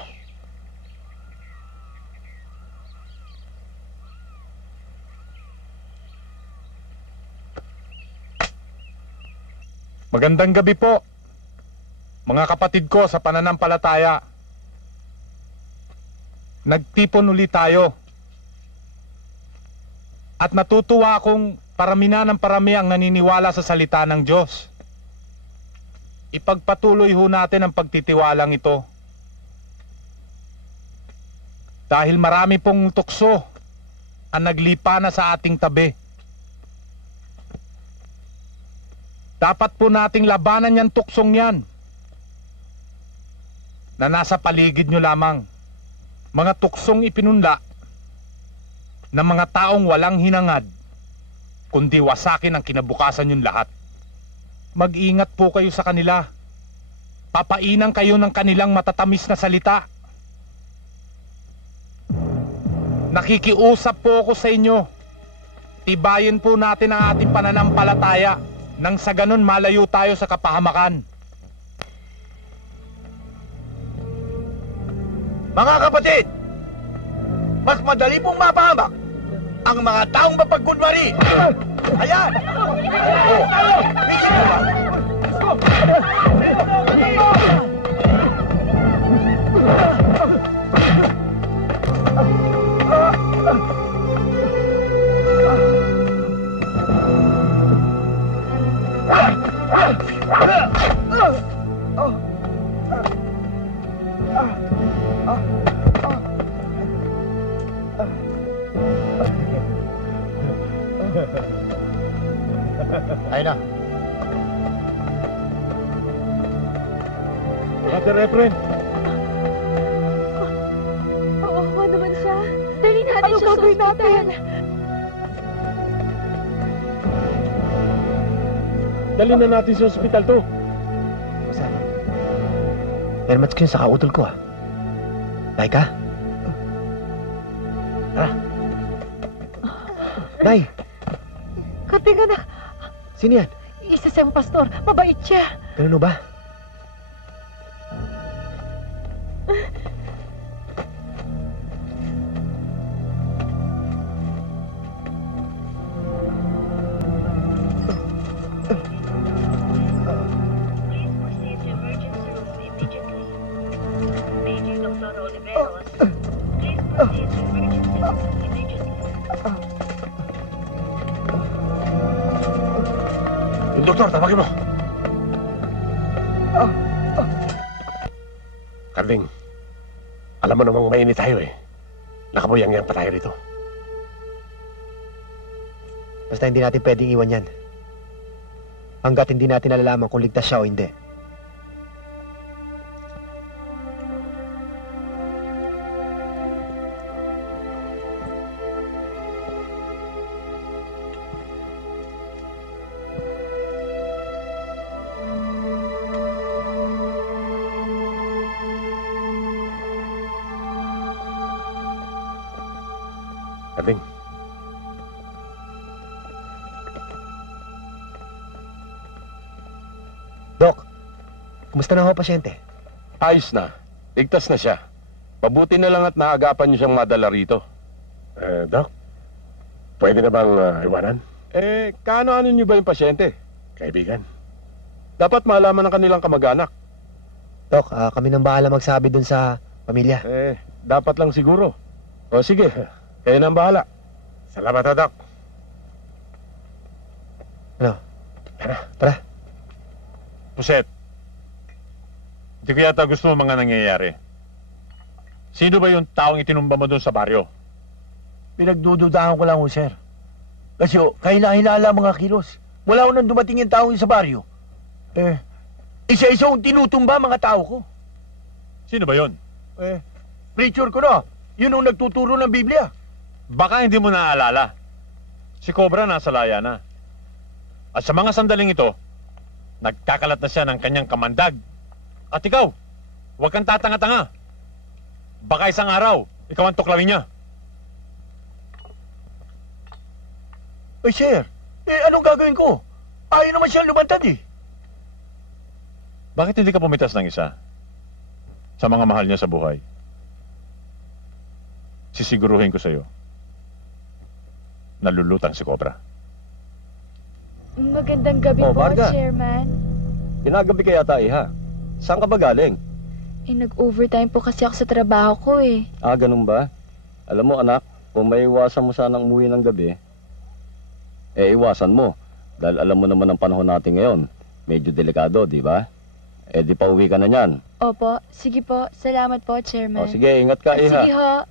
Magandang gabi po, mga kapatid ko sa pananampalataya. Nagtipon ulit tayo. At natutuwa akong parami ng parami ang naniniwala sa salita ng Diyos. Ipagpatuloy ho natin ang pagtitiwalang ito. Dahil marami pong tukso ang naglipa na sa ating tabi. Dapat po nating labanan yan tuksong yan na nasa paligid nyo lamang. Mga tuksong ipinunla ng mga taong walang hinangad, kundi wasakin ang kinabukasan yung lahat. Mag-ingat po kayo sa kanila. Papainan kayo ng kanilang matatamis na salita. Nakikiusap po ako sa inyo. Tibayin po natin ang ating pananampalataya. Nang sa ganun malayo tayo sa kapahamakan. Mga kapatid, mas madali pong mapahamak ang mga taong mapagkunwari. Ayan! Bigyan mo ba? Ayun na. Brother Efren. Oo, naman siya. Dali natin siya sa ospital. Dali na natin sa ospital to. Helmets ko yun sa kautol ko, ah. Nay ka? Tara. Nay! Katinga na. Sino yan? Isa siyang pastor. Mabait siya. Ano ba? Yung doktor, tawagin mo. Carding, alam mo namang mainit tayo eh. Nakabuyang-yang pa tayo rito. Basta hindi natin pwedeng iwan yan. Hanggat hindi natin nalalaman kung ligtas siya o hindi. Carding. Dok, kumusta na ho pasyente? Ayos na. Ligtas na siya. Mabuti na lang at naagapan niyo siyang madala rito. Doc, pwede na bang iwanan? Kaano-ano niyo ba yung pasyente? Kaibigan. Dapat malaman ng kanilang kamag-anak. Dok, kami nang bahala magsabi dun sa pamilya. Dapat lang siguro. O sige, kayo nang bahala. Salamat ha, Doc. Ano? Tara. Puset, hindi ko yata gusto mo mga nangyayari. Sino ba yung taong itinumba mo doon sa baryo? Pinagdududahan ko lang ho, sir. Kasi kahila-hilala mga kilos. Wala ko nang dumating yung taong sa baryo. Isa-isa yung tinutumba mga tao ko. Sino ba yon? Preacher ko na. Yun ang nagtuturo ng Biblia. Baka hindi mo naaalala. Si Cobra nasa laya na. At sa mga sandaling ito, nagkakalat na siya ng kanyang kamandag. At ikaw, huwag kang tatanga-tanga. Baka isang araw, ikaw ang tuklawin niya. Sir, anong gagawin ko? Ayaw naman siya lumantad eh. Bakit hindi ka pumitas ng isa? Sa mga mahal niya sa buhay. Sisiguruhin ko sa'yo. Nalulutang si Cobra. Magandang gabi po, Marga. Chairman. Ginagabi ka yata ha? Saan ka ba galing? Nag-overtime po kasi ako sa trabaho ko eh. Ganun ba? Alam mo anak, kung may iwasan mo sanang umuwi ng gabi, iwasan mo. Dahil alam mo naman ang panahon natin ngayon, medyo delikado, di ba? Di pa uwi ka na niyan. Opo, sige po. Salamat po, Chairman. Sige, ingat ka ha. Sige ho.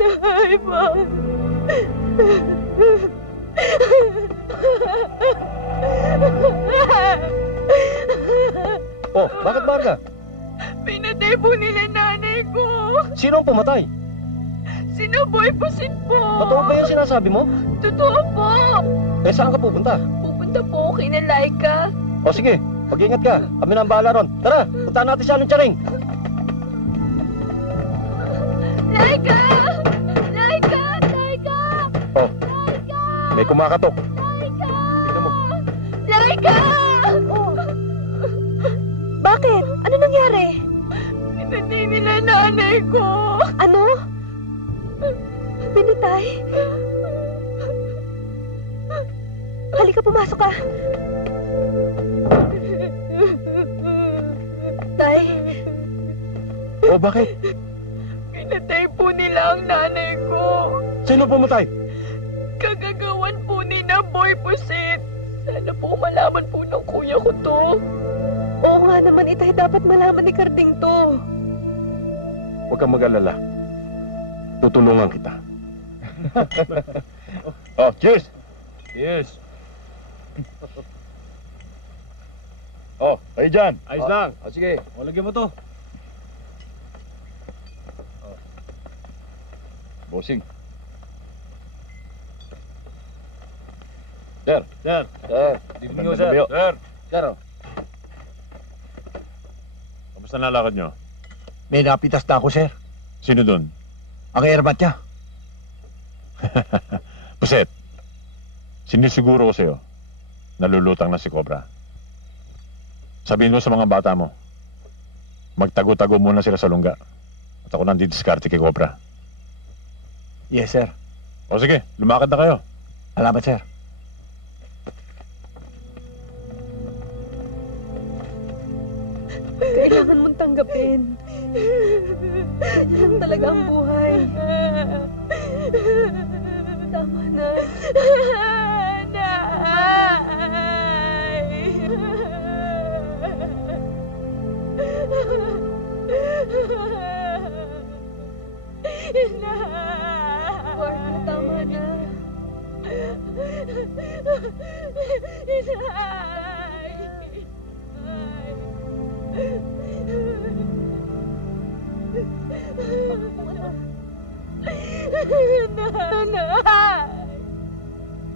Nay po. Bakit Marga? Pinatay po nila nanay ko. Sino ang pumatay? Sinaboy po sin po. Totoo ba yung sinasabi mo? Totoo po. Saan ka pupunta? Pupunta po kay na Laika. Sige, mag-ingat ka. Kami na ang bahala ron. Tara, punta natin si Alon Charing. Laika! Laika! Laika! Oh, may kumakatok. Tignan mo. Laika! Bakit? Ano nangyari? Pinatay nila nanay ko. Ano? Pinatay? Halika, pumasok ka. Tay? Oh, bakit? Pinatay po nila ang nanay ko. Sino pumatay? Kagagawan po ni na Boy Pusit. Sana po malaman po ng kuya ko to. Oo nga naman, Itay. Dapat malaman ni Carding to. Huwag kang mag-alala. Tutulungan kita. Oh, cheers! Yes. Oh, kayo dyan. Ayos lang. Sige. O, lagyan mo to. Bossing. Sir. Sir. Sir. Evening ho, sir. Sir. Sir, Kamusta na lakad nyo? May napitas na ako, sir. Sino dun? Ang airbat niya. Puset, sinisiguro ko sa'yo, nalulutang na si Cobra. Sabihin mo sa mga bata mo, magtago-tago muna sila sa lungga. At ako nang didiskarte kay Cobra. Yes, sir. O sige, lumakad na kayo. Salamat, sir. Kailangan mong tanggapin. Yan lang talaga ang buhay. Tama na. Marco, tama na.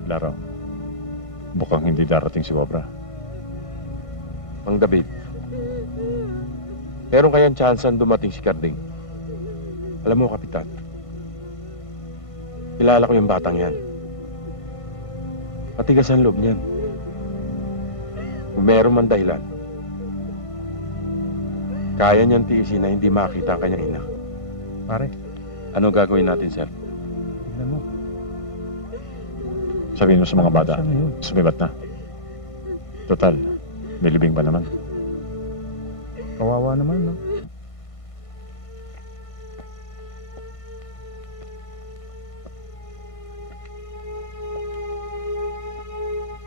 Laro, mukhang hindi darating si Cobra. Mang David. Meron kayang tsansan dumating si Carding. Alam mo, Kapitan, kilala ko yung batang yan. Matigas ang loob niyan. Kung meron man dahilan, kaya niyang tiisin na hindi makita ang kanyang ina. Pare, ano gagawin natin, sir? tignan mo. Sabihin mo sa mga bata, sumibat na. Total, may libing pa naman. Kawawa naman, no?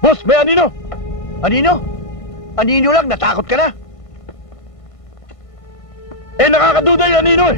Boss, may anino! Anino? Anino lang, natakot ka na. Eh, nakakaduda yung anino eh!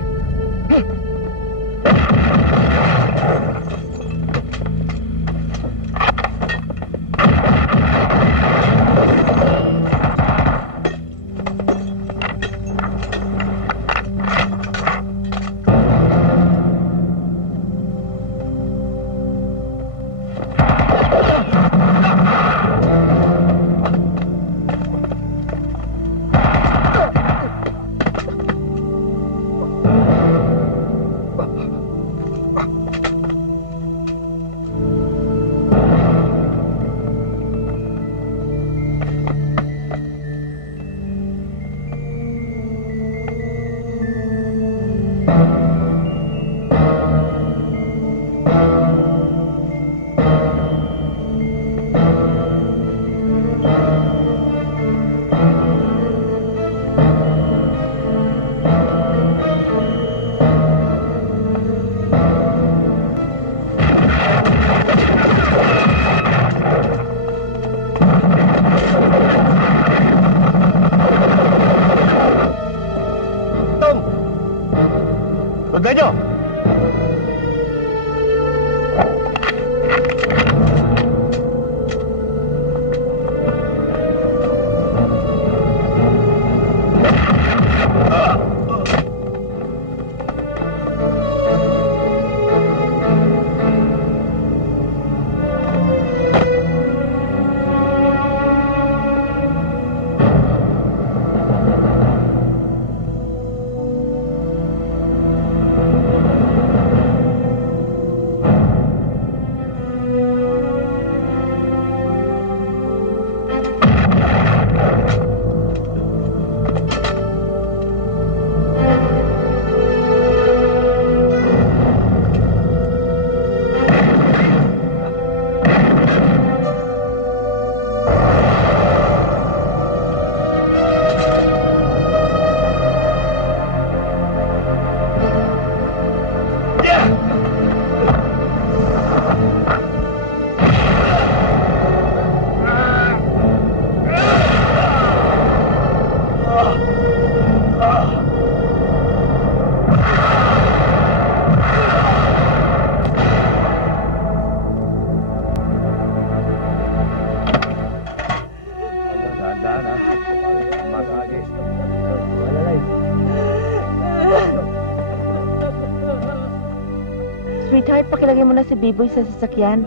pakilagay mo na si Biboy sa sasakyan.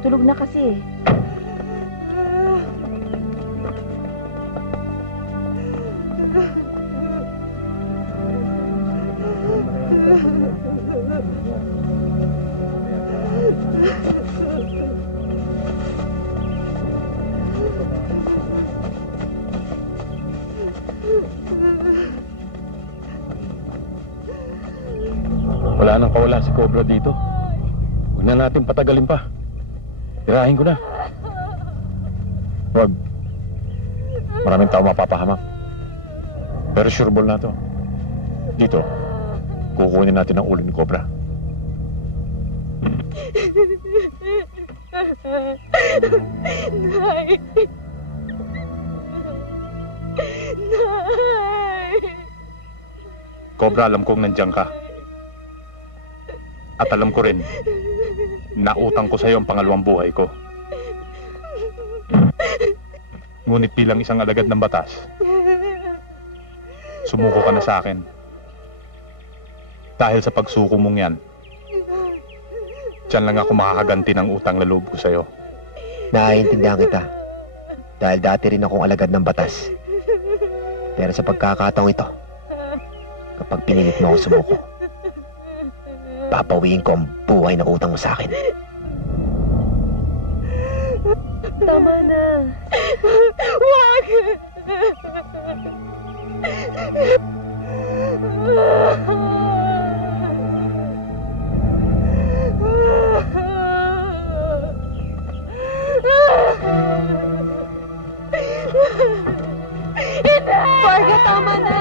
Tulog na kasi eh. Wala nang kawala si Cobra dito. Huwag na natin patagalin pa. Tirahin ko na. Huwag. Maraming tao mapapahamak. Pero sure ball na to. Dito, kukunin natin ang ulo ni Cobra. Nay! Nay! Cobra, alam kong nandiyan ka. At alam ko rin na utang ko sa iyo ang pangalawang buhay ko. Ngunit bilang isang alagad ng batas, sumuko ka na sa akin. Dahil sa pagsuko mong yan, diyan lang ako makakaganti ng utang na loob ko sa iyo. Naiintindihan kita. Dahil dati rin akong alagad ng batas. Pero sa pagkakataong ito, kapag pinilit mo ako sumuko, papawiin ko ang buhay na utang mo sa akin. Tama na. Wag! Varga, tama na.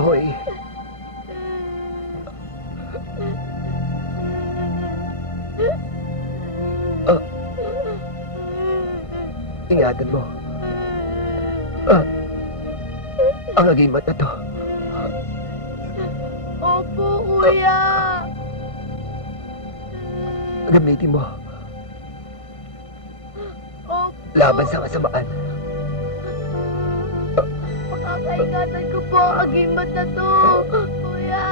Boy. Ingatan mo. Ang agimat na to. Opo, kuya. Gamitin mo. Opo. Laban sa kasamaan. Makakaingatan ko po ang agimat na to. Kuya.